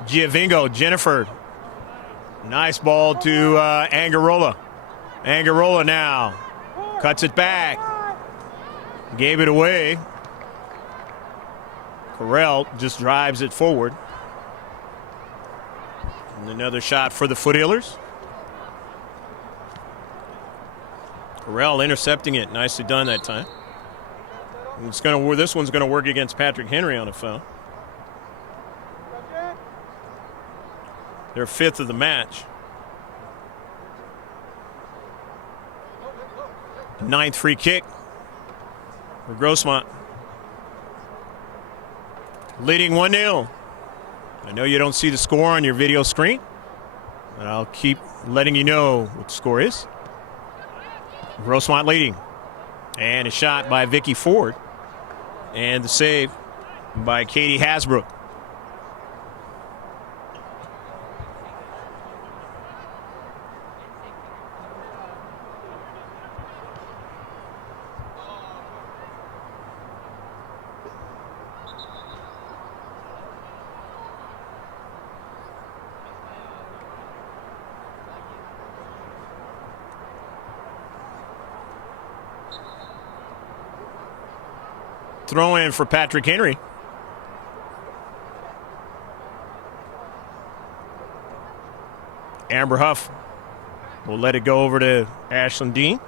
Giovingo, Jennifer. Nice ball to Angarola. Angarola now. Cuts it back. Gave it away. Correll just drives it forward. And another shot for the Foothillers. Correll intercepting it. Nicely done that time. And this one's going to work against Patrick Henry on a foul. Their fifth of the match. Ninth free kick for Grossmont. Leading 1-0. I know you don't see the score on your video screen, but I'll keep letting you know what the score is. Grossmont leading. And a shot by Vicky Ford. And the save by Katie Hasbrook. throw in for Patrick Henry. Amber Huff will let it go over to Ashlyn Dean.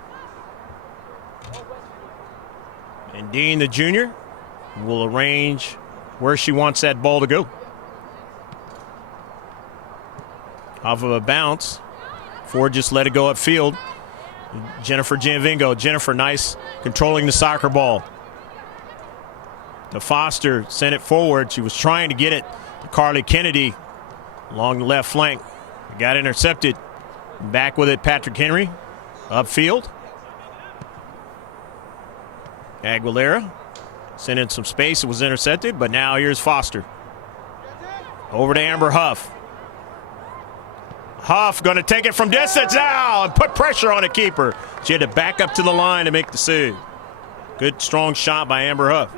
And Dean, the junior, will arrange where she wants that ball to go. Off of a bounce. Ford just let it go upfield. Jennifer Gianvingo. Jennifer, nice, controlling the soccer ball. To Foster, sent it forward. She was trying to get it to Carly Kennedy along the left flank. Got intercepted. Back with it, Patrick Henry. Upfield. Aguilera sent in some space. It was intercepted, but now here's Foster. Over to Amber Huff. Huff going to take it from distance now and put pressure on the keeper. She had to back up to the line to make the save. Good, strong shot by Amber Huff.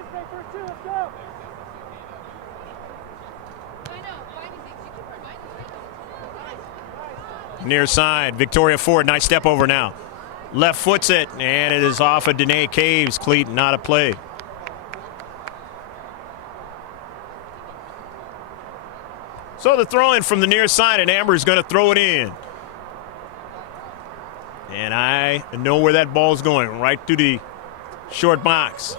Near side, Victoria Ford, nice step over now. Left foots it, and it is off of Danae Caves' cleat, not a play. So the throw in from the near side, and Amber's going to throw it in. And I know where that ball's going, right through the short box.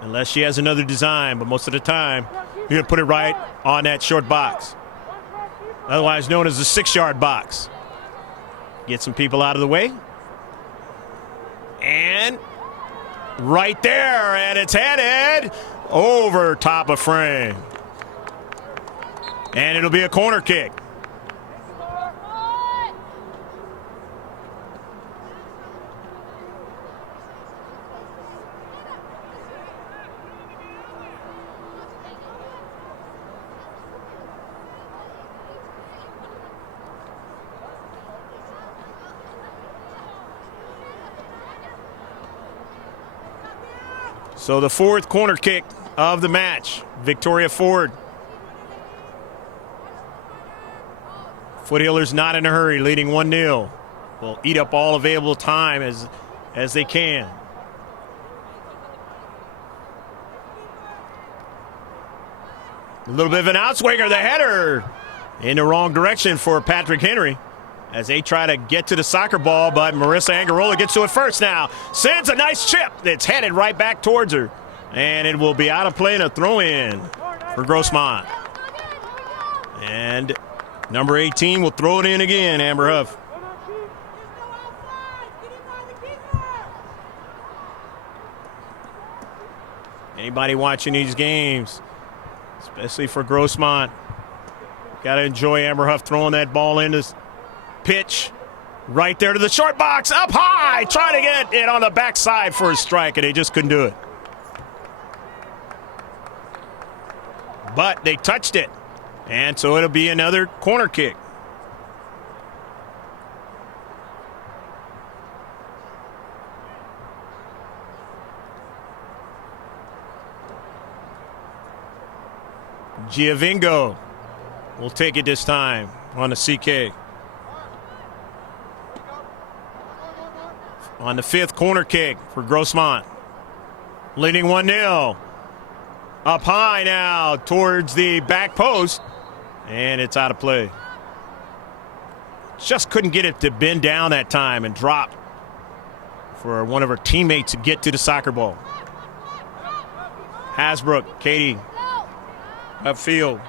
Unless she has another design, but most of the time, you're going to put it right on that short box. Otherwise known as the 6-yard box. Get some people out of the way. And right there, and it's headed over top of frame. And it'll be a corner kick. So the fourth corner kick of the match. Victoria Ford. Foothillers not in a hurry, leading 1-0. Will eat up all available time as they can. A little bit of an outswinger, the header in the wrong direction for Patrick Henry as they try to get to the soccer ball, but Marissa Angarola gets to it first now. Sends a nice chip that's headed right back towards her. And it will be out of play and a throw in for Grossmont. And number 18 will throw it in again, Amber Huff. Anybody watching these games, especially for Grossmont, got to enjoy Amber Huff throwing that ball in this pitch right there to the short box, up high, trying to get it on the backside for a strike, and they just couldn't do it. But they touched it, and so it'll be another corner kick. Gianvingo will take it this time on the CK. On the fifth corner kick for Grossmont. Leading 1-0. Up high now towards the back post. And it's out of play. Just couldn't get it to bend down that time and drop for one of her teammates to get to the soccer ball. Hasbrook, Katie, upfield.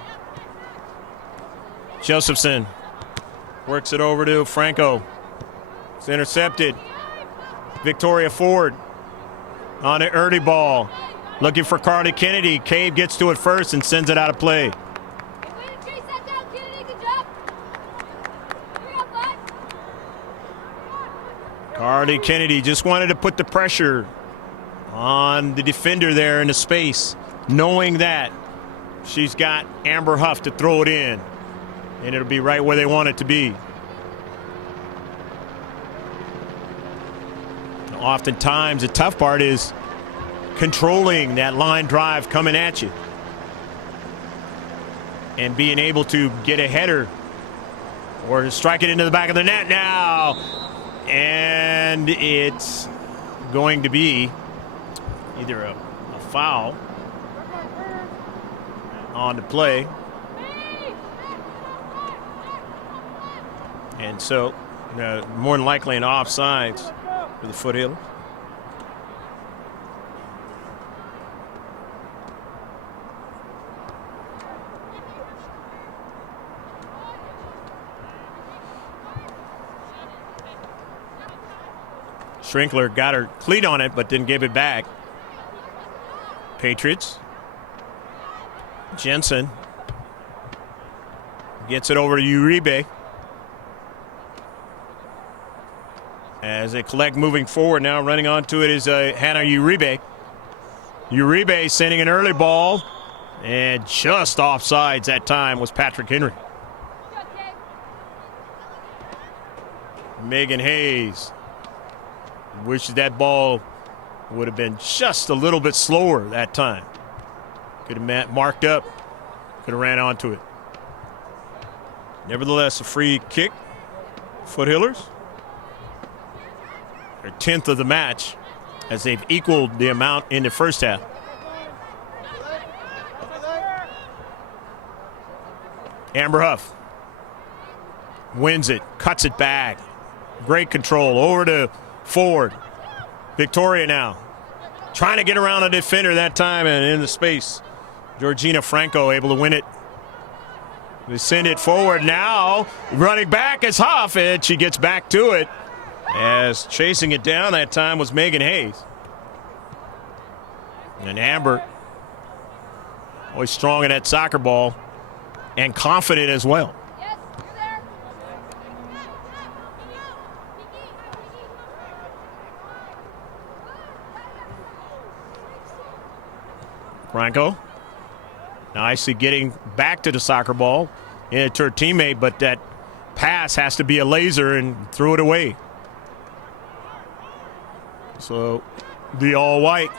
Josephson works it over to Franco. It's intercepted. Victoria Ford on an early ball. Looking for Carly Kennedy. Cave gets to it first and sends it out of play. Carly Kennedy just wanted to put the pressure on the defender there in the space, knowing that she's got Amber Huff to throw it in, and it'll be right where they want it to be. Oftentimes, the tough part is controlling that line drive coming at you and being able to get a header or strike it into the back of the net now. And it's going to be either a foul on the play. And so, more than likely an offsides for the Foothillers. Schrinkler got her cleat on it, but didn't give it back. Patriots. Jensen gets it over to Uribe. As they collect moving forward now, running onto it is Hannah Uribe. Uribe sending an early ball, and just offsides that time was Patrick Henry. Megan Hayes wishes that ball would have been just a little bit slower that time. Could have marked up, could have ran onto it. Nevertheless, a free kick. Foothillers. Their 10th of the match, as they've equaled the amount in the first half. Amber Huff wins it, cuts it back. Great control over to Ford. Victoria now trying to get around a defender that time, and in the space, Georgina Franco able to win it. They send it forward now. Running back is Huff, and she gets back to it. As chasing it down that time was Megan Hayes. And Amber, always strong in that soccer ball and confident as well. Franco nicely getting back to the soccer ball into her teammate, but that pass has to be a laser and threw it away. So the all-white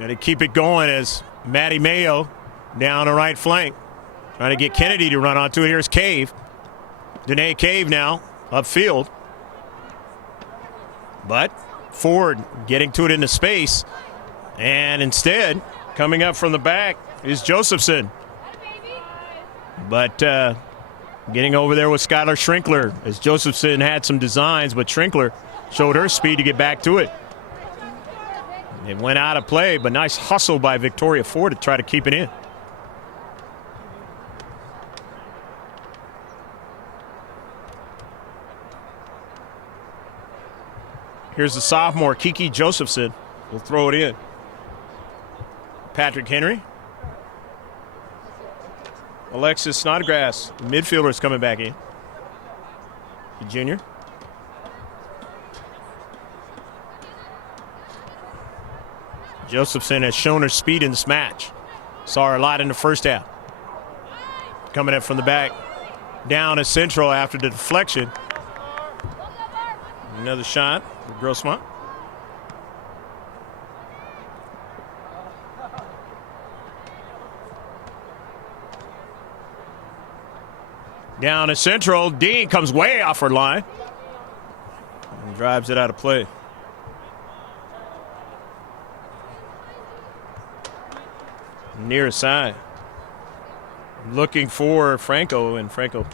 got to keep it going as Maddie Mayo down the right flank. Trying to get Kennedy to run onto it. Here's Cave. Danae Cave now upfield. But Ford getting to it into space. And instead, coming up from the back is Josephson. But getting over there with Skylar Schrinkler, as Josephson had some designs, but Schrinkler showed her speed to get back to it. It went out of play, but nice hustle by Victoria Ford to try to keep it in. Here's the sophomore, Kiki Josephson. Will throw it in. Patrick Henry. Alexis Snodgrass, midfielder, is coming back in. The junior. Josephson has shown her speed in this match. Saw her a lot in the first half. Coming up from the back. Down as central after the deflection. Another shot for Grossmont. Down as central. Dean comes way off her line. And drives it out of play. Near side. Looking for Franco, and Franco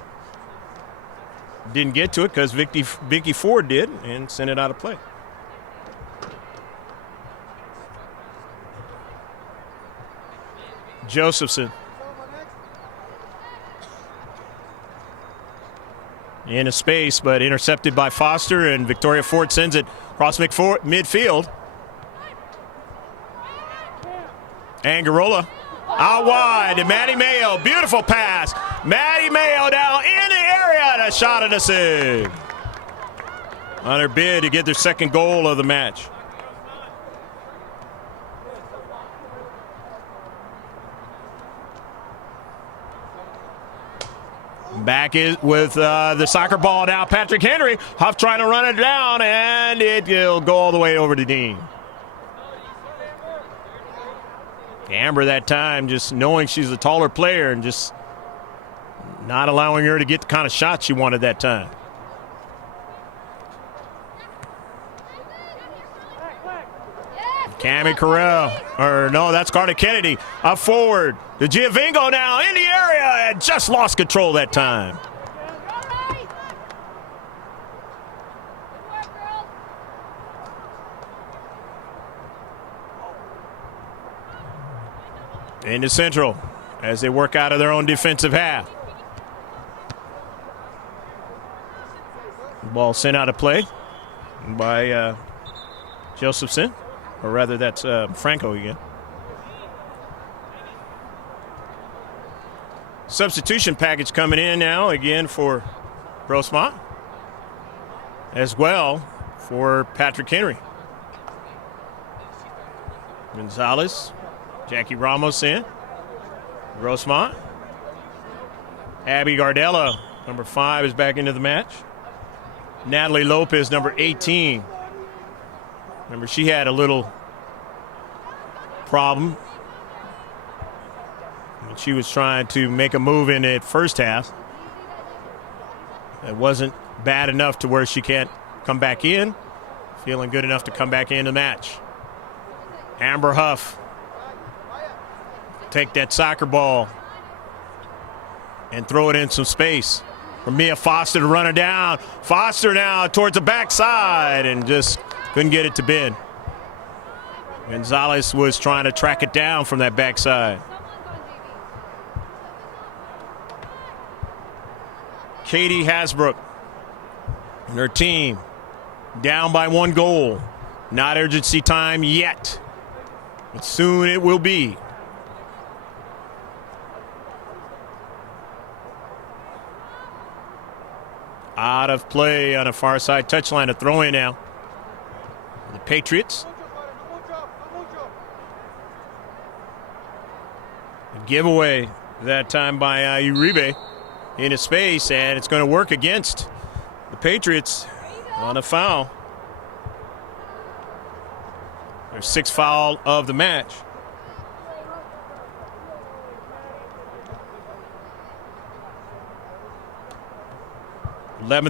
didn't get to it because Vicky Ford did and sent it out of play. Josephson. In a space, but intercepted by Foster, and Victoria Ford sends it across midfield. Angarola out wide to Maddie Mayo. Beautiful pass. Maddie Mayo down in the area and a shot at a save. On her bid to get their second goal of the match. Back is with the soccer ball now. Patrick Henry. Huff trying to run it down, and it'll go all the way over to Dean. Amber that time just knowing she's a taller player and just not allowing her to get the kind of shot she wanted that time. Cammy Carell, or no, that's Carter Kennedy. Up forward. The Giovingo now in the area and just lost control that time. Into Central as they work out of their own defensive half. Ball sent out of play by Josephson, or rather that's Franco again. Substitution package coming in now again for Grossmont, as well for Patrick Henry. Gonzalez, Jackie Ramos in. Grossmont. Abby Gardella, number 5, is back into the match. Natalie Lopez, number 18. Remember, she had a little problem when she was trying to make a move in the first half. It wasn't bad enough to where she can't come back in. Feeling good enough to come back in the match. Amber Huff. Take that soccer ball and throw it in some space for Mia Foster to run her down. Foster now towards the backside and just couldn't get it to bend. Gonzalez was trying to track it down from that backside. Katie Hasbrook and her team down by 1 goal. Not urgency time yet, but soon it will be. Out of play on a far side touchline, a throw in now. The Patriots. A giveaway that time by Uribe into space, and it's going to work against the Patriots on a foul. Their 6th foul of the match.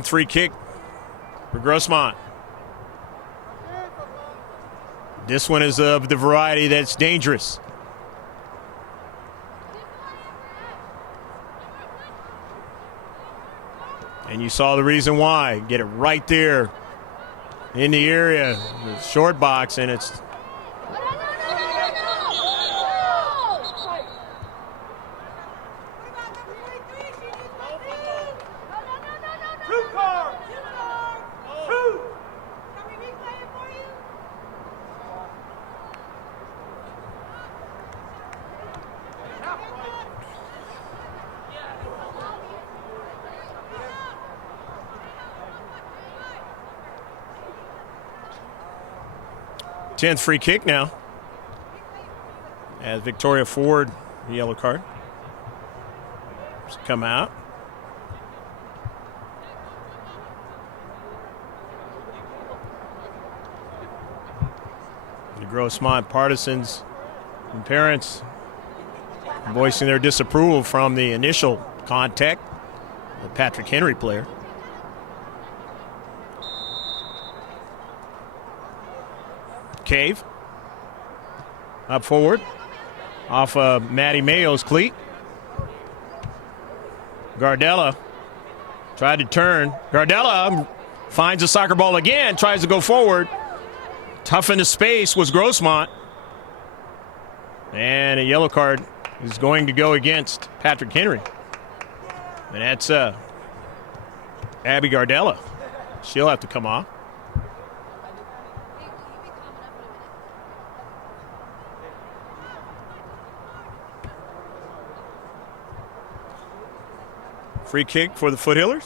Free kick for Grossmont. This one is of the variety that's dangerous. And you saw the reason why. Get it right there in the area, the short box, and it's free kick now as Victoria Ford, the yellow card, come out. The Grossmont partisans and parents voicing their disapproval from the initial contact, the Patrick Henry player. Cave up forward off of Maddie Mayo's cleat. Gardella tried to turn. Gardella finds the soccer ball again, tries to go forward. Tough into space was Grossmont. And a yellow card is going to go against Patrick Henry. And that's Abby Gardella. She'll have to come off. Free kick for the Foothillers.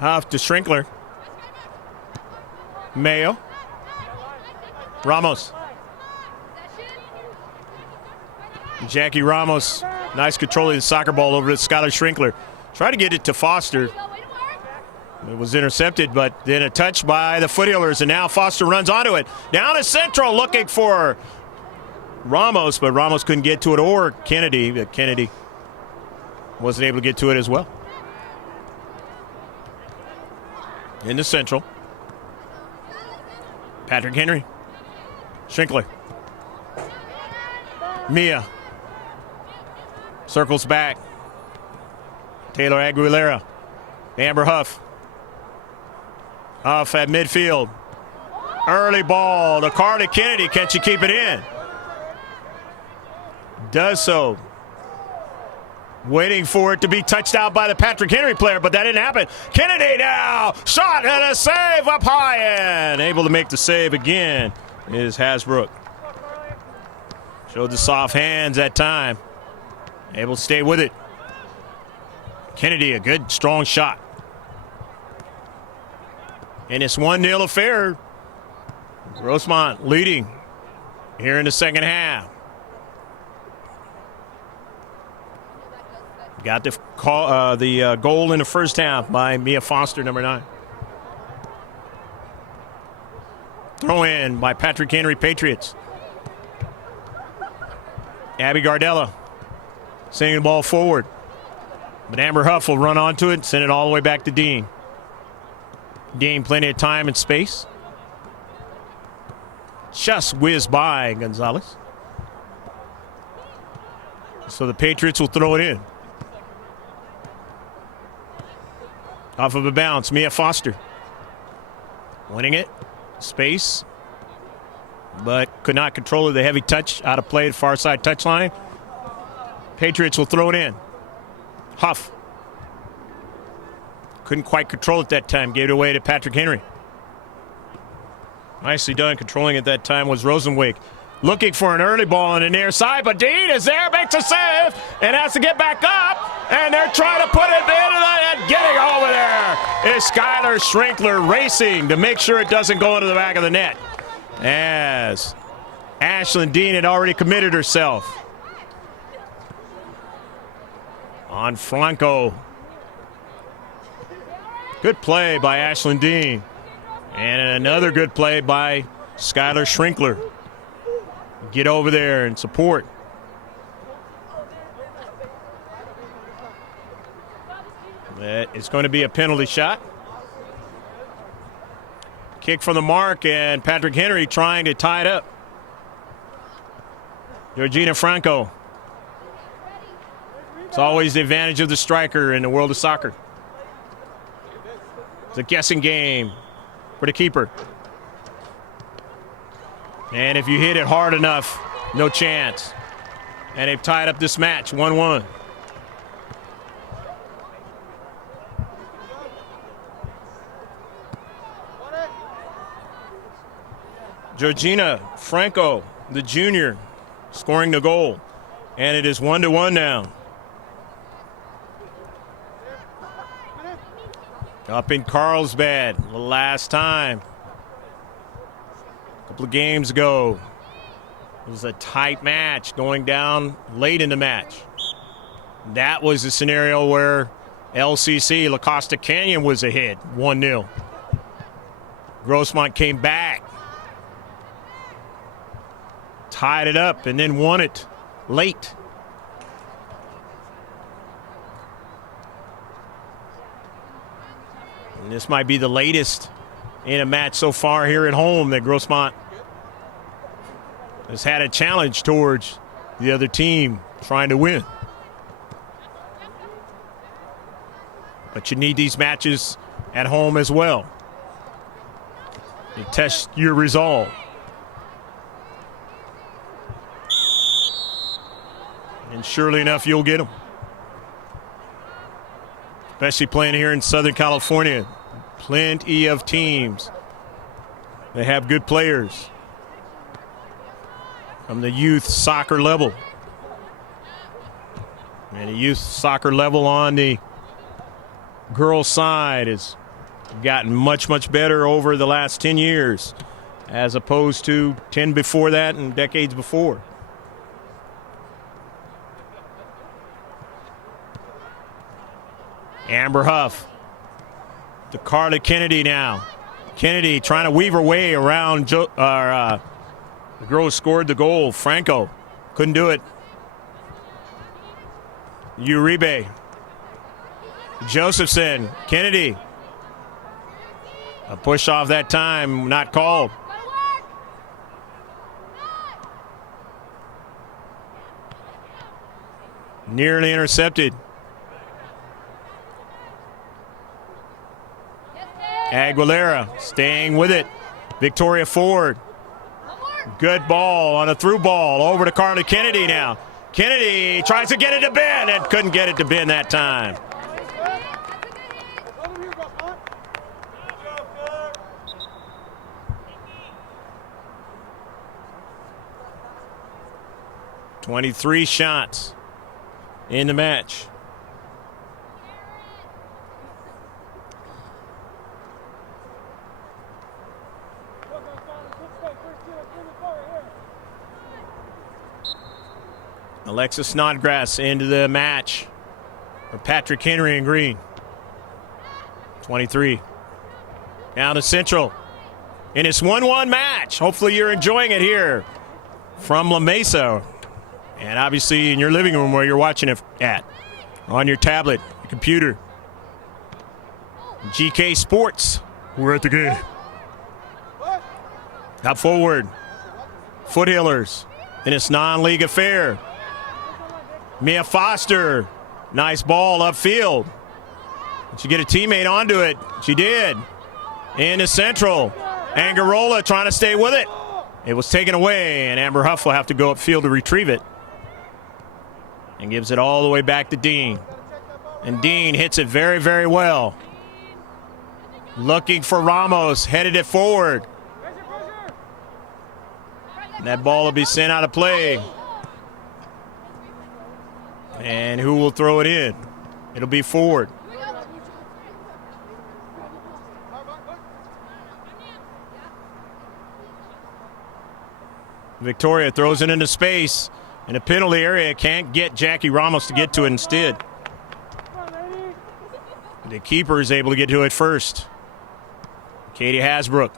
Off to Schrinkler. Mayo. Ramos. Jackie Ramos. Nice control of the soccer ball over to Skylar Schrinkler. Try to get it to Foster. It was intercepted, but then a touch by the Foothillers, and now Foster runs onto it. Down to Central looking for Ramos, but Ramos couldn't get to it, or Kennedy, but Kennedy wasn't able to get to it as well. Into Central. Patrick Henry. Schrinkler. Mia. Circles back. Taylor Aguilera. Amber Huff. Huff at midfield. Early ball to Carter Kennedy. Can she keep it in? Does so. Waiting for it to be touched out by the Patrick Henry player, but that didn't happen. Kennedy now. Shot and a save up high, and able to make the save again is Hasbrook. Showed the soft hands that time. Able to stay with it. Kennedy, a good, strong shot. And it's 1-0 affair. Grossmont leading here in the second half. Got the goal in the first half by Mia Foster, number 9. Throw in by Patrick Henry, Patriots. Abby Gardella sending the ball forward. But Amber Huff will run onto it and send it all the way back to Dean. Dean, plenty of time and space. Just whizzed by Gonzalez. So the Patriots will throw it in. Off of a bounce, Mia Foster. Winning it. Space. But could not control it. The heavy touch out of play at far side touchline. Patriots will throw it in. Huff. Couldn't quite control it that time. Gave it away to Patrick Henry. Nicely done. Controlling it that time was Rosenwig. Looking for an early ball on the near side, but Dean is there, makes a save, and has to get back up, and they're trying to put it into the net. Getting over there is Skylar Schrinkler racing to make sure it doesn't go into the back of the net, as Ashlyn Dean had already committed herself. On Franco. Good play by Ashlyn Dean. And another good play by Skylar Schrinkler. Get over there and support. It's going to be a penalty shot. Kick from the mark, and Patrick Henry trying to tie it up. Georgina Franco. It's always the advantage of the striker in the world of soccer. It's a guessing game for the keeper. And if you hit it hard enough, no chance. And they've tied up this match, 1-1. Georgina Franco, the junior, scoring the goal. And it is 1-1 now. Up in Carlsbad, the last time. A couple of games ago. It was a tight match going down late in the match. That was the scenario where LCC, La Costa Canyon, was ahead, 1-0. Grossmont came back. Tied it up and then won it late. And this might be the latest in a match so far here at home that Grossmont has had a challenge towards the other team trying to win. But you need these matches at home as well. You test your resolve. And surely enough, you'll get them. Especially playing here in Southern California. Plenty of teams. They have good players from the youth soccer level. And the youth soccer level on the girls' side has gotten much, much better over the last 10 years as opposed to 10 before that and decades before. Amber Huff. to Carla Kennedy now. Kennedy trying to weave her way around the girl who scored the goal, Franco. Couldn't do it. Uribe. Josephson. Kennedy. A push off that time, not called. Nearly intercepted. Aguilera staying with it. Victoria Ford. Good ball on a through ball over to Carla Kennedy now. Kennedy tries to get it to Ben and couldn't get it to Ben that time. "23 shots in the match. Alexa Snodgrass into the match for Patrick Henry in green. 23. Down to Central in this 1-1 match. Hopefully you're enjoying it here from La Mesa. And obviously in your living room where you're watching it at. On your tablet, your computer. GK Sports. We're at the game. Up forward. Foothillers in this non-league affair. Mia Foster. Nice ball upfield. Did she get a teammate onto it? She did. Into Central. Angarola trying to stay with it. It was taken away, and Amber Huff will have to go upfield to retrieve it. And gives it all the way back to Dean. And Dean hits it very, very well. Looking for Ramos, headed it forward. And that ball will be sent out of play. And who will throw it in? It'll be Ford. Victoria throws it into space. In a penalty area, can't get Jackie Ramos to get to it instead. The keeper is able to get to it first. Katie Hasbrook.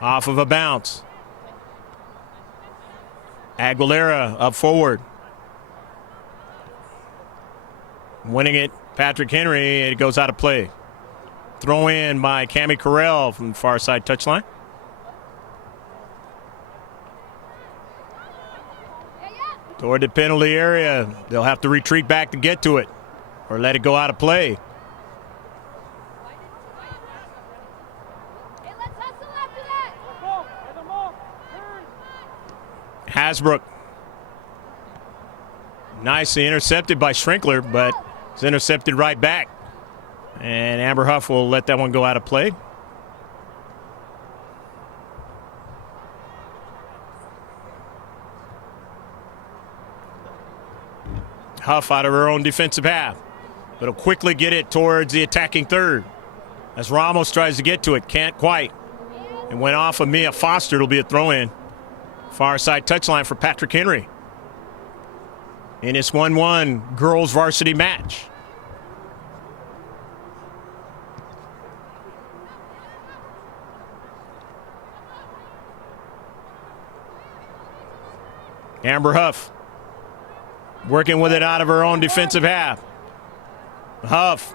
Off of a bounce. Aguilera up forward. Winning it, Patrick Henry. It goes out of play. Throw in by Cammie Carell from the far side touchline. Toward the penalty area. They'll have to retreat back to get to it or let it go out of play. Hasbrook. Nicely intercepted by Schrinkler, but it's intercepted right back. And Amber Huff will let that one go out of play. Huff out of her own defensive half. But will quickly get it towards the attacking third. As Ramos tries to get to it, can't quite. And went off of Mia Foster. It'll be a throw-in. Far side touchline for Patrick Henry. In this 1-1 girls varsity match. Amber Huff working with it out of her own defensive half. Huff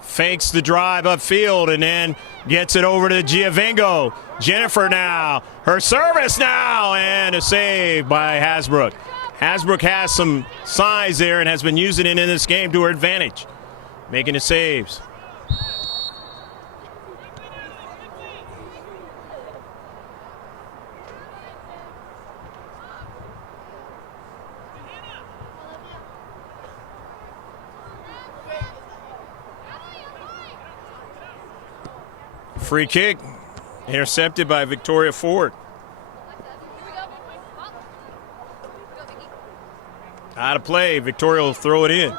fakes the drive upfield and then gets it over to Giavengo. Jennifer now, her service now, and a save by Hasbrook. Hasbrook has some size there and has been using it in this game to her advantage, making the saves. Free kick, intercepted by Victoria Ford. Out of play, Victoria will throw it in.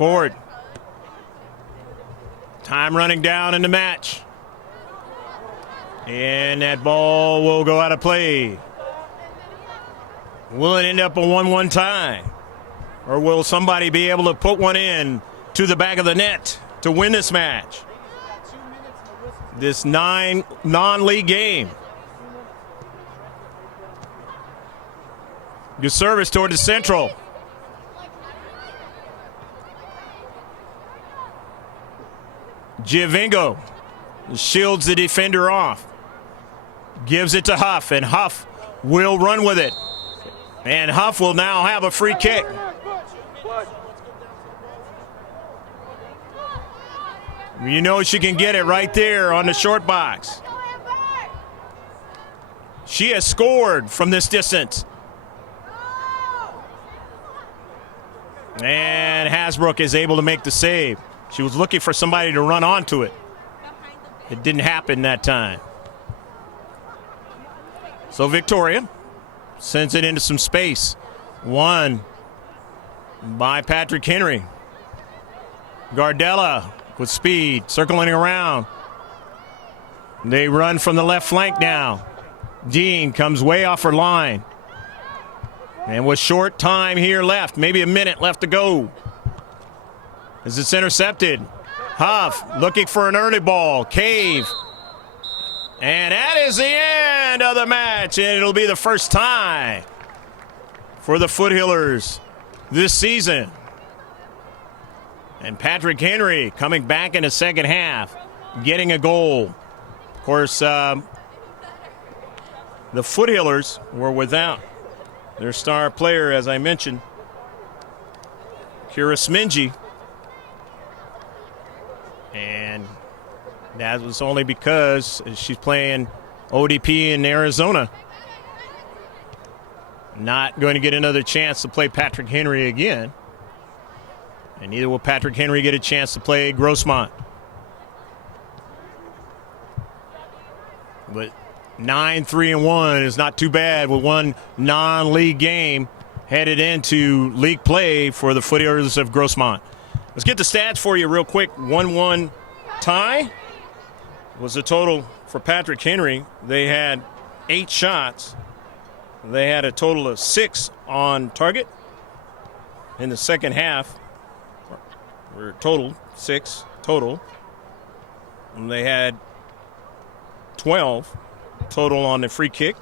Forward. Time running down in the match. And that ball will go out of play. Will it end up a 1-1 tie? Or will somebody be able to put one in to the back of the net to win this match? This non-league game. Good service toward the central. Giovinco shields the defender off. Gives it to Huff, and Huff will run with it. And Huff will now have a free kick. You know she can get it right there on the short box. She has scored from this distance. And Hasbrook is able to make the save. She was looking for somebody to run onto it. It didn't happen that time. So Victoria sends it into some space. Won by Patrick Henry. Gardella with speed, circling around. They run from the left flank now. Dean comes way off her line. And with short time here left, maybe a minute left to go, as it's intercepted. Huff looking for an early ball. Cave. And that is the end of the match. And it'll be the first tie for the Foothillers this season. And Patrick Henry coming back in the second half, getting a goal. Of course, the Foothillers were without their star player, as I mentioned, Kira Smingy. And that was only because she's playing ODP in Arizona. Not going to get another chance to play Patrick Henry again. And neither will Patrick Henry get a chance to play Grossmont. But 9-3-1 is not too bad with one non-league game headed into league play for the Foothillers of Grossmont. Let's get the stats for you real quick. 1-1 tie was the total for Patrick Henry. They had 8 shots. They had a total of 6 on target in the second half. Or total, 6 total. And they had 12 total on the free kick,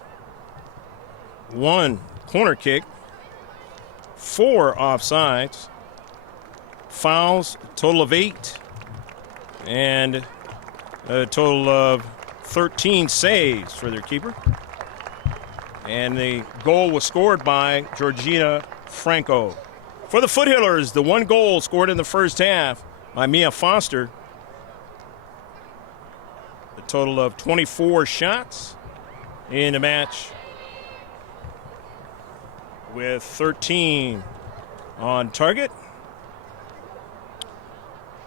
1 corner kick, 4 offsides, fouls, total of 8, and a total of 13 saves for their keeper. And the goal was scored by Georgina Franco. For the Foothillers, the 1 goal scored in the first half by Mia Foster. A total of 24 shots in the match, with 13 on target,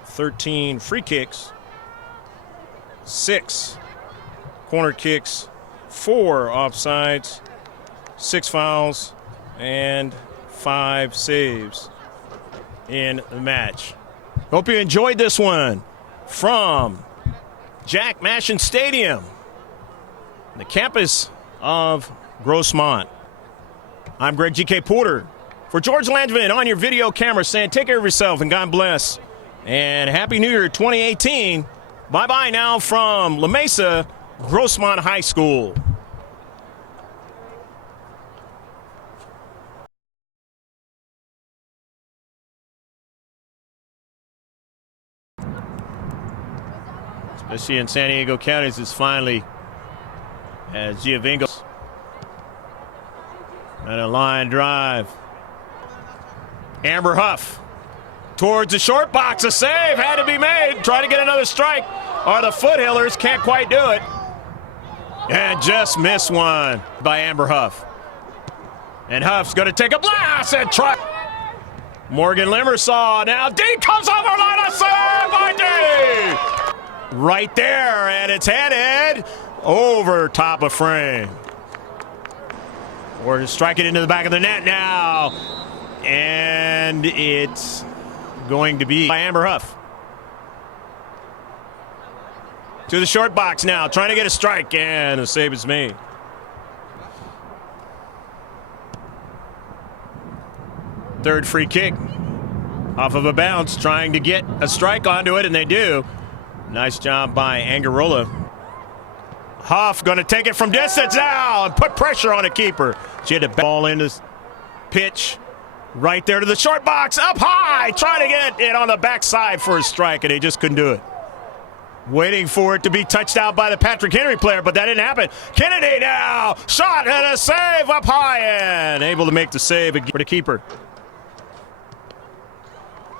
13 free kicks, 6 corner kicks, 4 offsides, 6 fouls, and 5 saves in the match. Hope you enjoyed this one from Jack Mashin Stadium, the campus of Grossmont. I'm Greg G.K. Porter for George Langevin on your video camera, saying take care of yourself and God bless. And Happy New Year 2018. Bye-bye now from La Mesa Grossmont High School. Especially in San Diego counties, is finally as Giovinco and a line drive. Amber Huff towards the short box. A save had to be made. Try to get another strike. Or the Foothillers can't quite do it. And just missed one by Amber Huff. And Huff's going to take a blast and try. Morgan Limersaw now. D comes over line. A save by D. Right there, and it's headed over top of frame. We're striking into the back of the net now. And it's going to be by Amber Huff. To the short box now, trying to get a strike, and a save is made. Third free kick. Off of a bounce, trying to get a strike onto it, and they do. Nice job by Angarola. Huff going to take it from distance now and put pressure on a keeper. She had to ball in this pitch right there to the short box, up high, trying to get it on the backside for a strike, and they just couldn't do it. Waiting for it to be touched out by the Patrick Henry player, but that didn't happen. Kennedy now, shot and a save up high, and able to make the save for the keeper.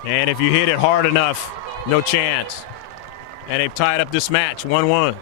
And if you hit it hard enough, no chance. And they've tied up this match 1-1.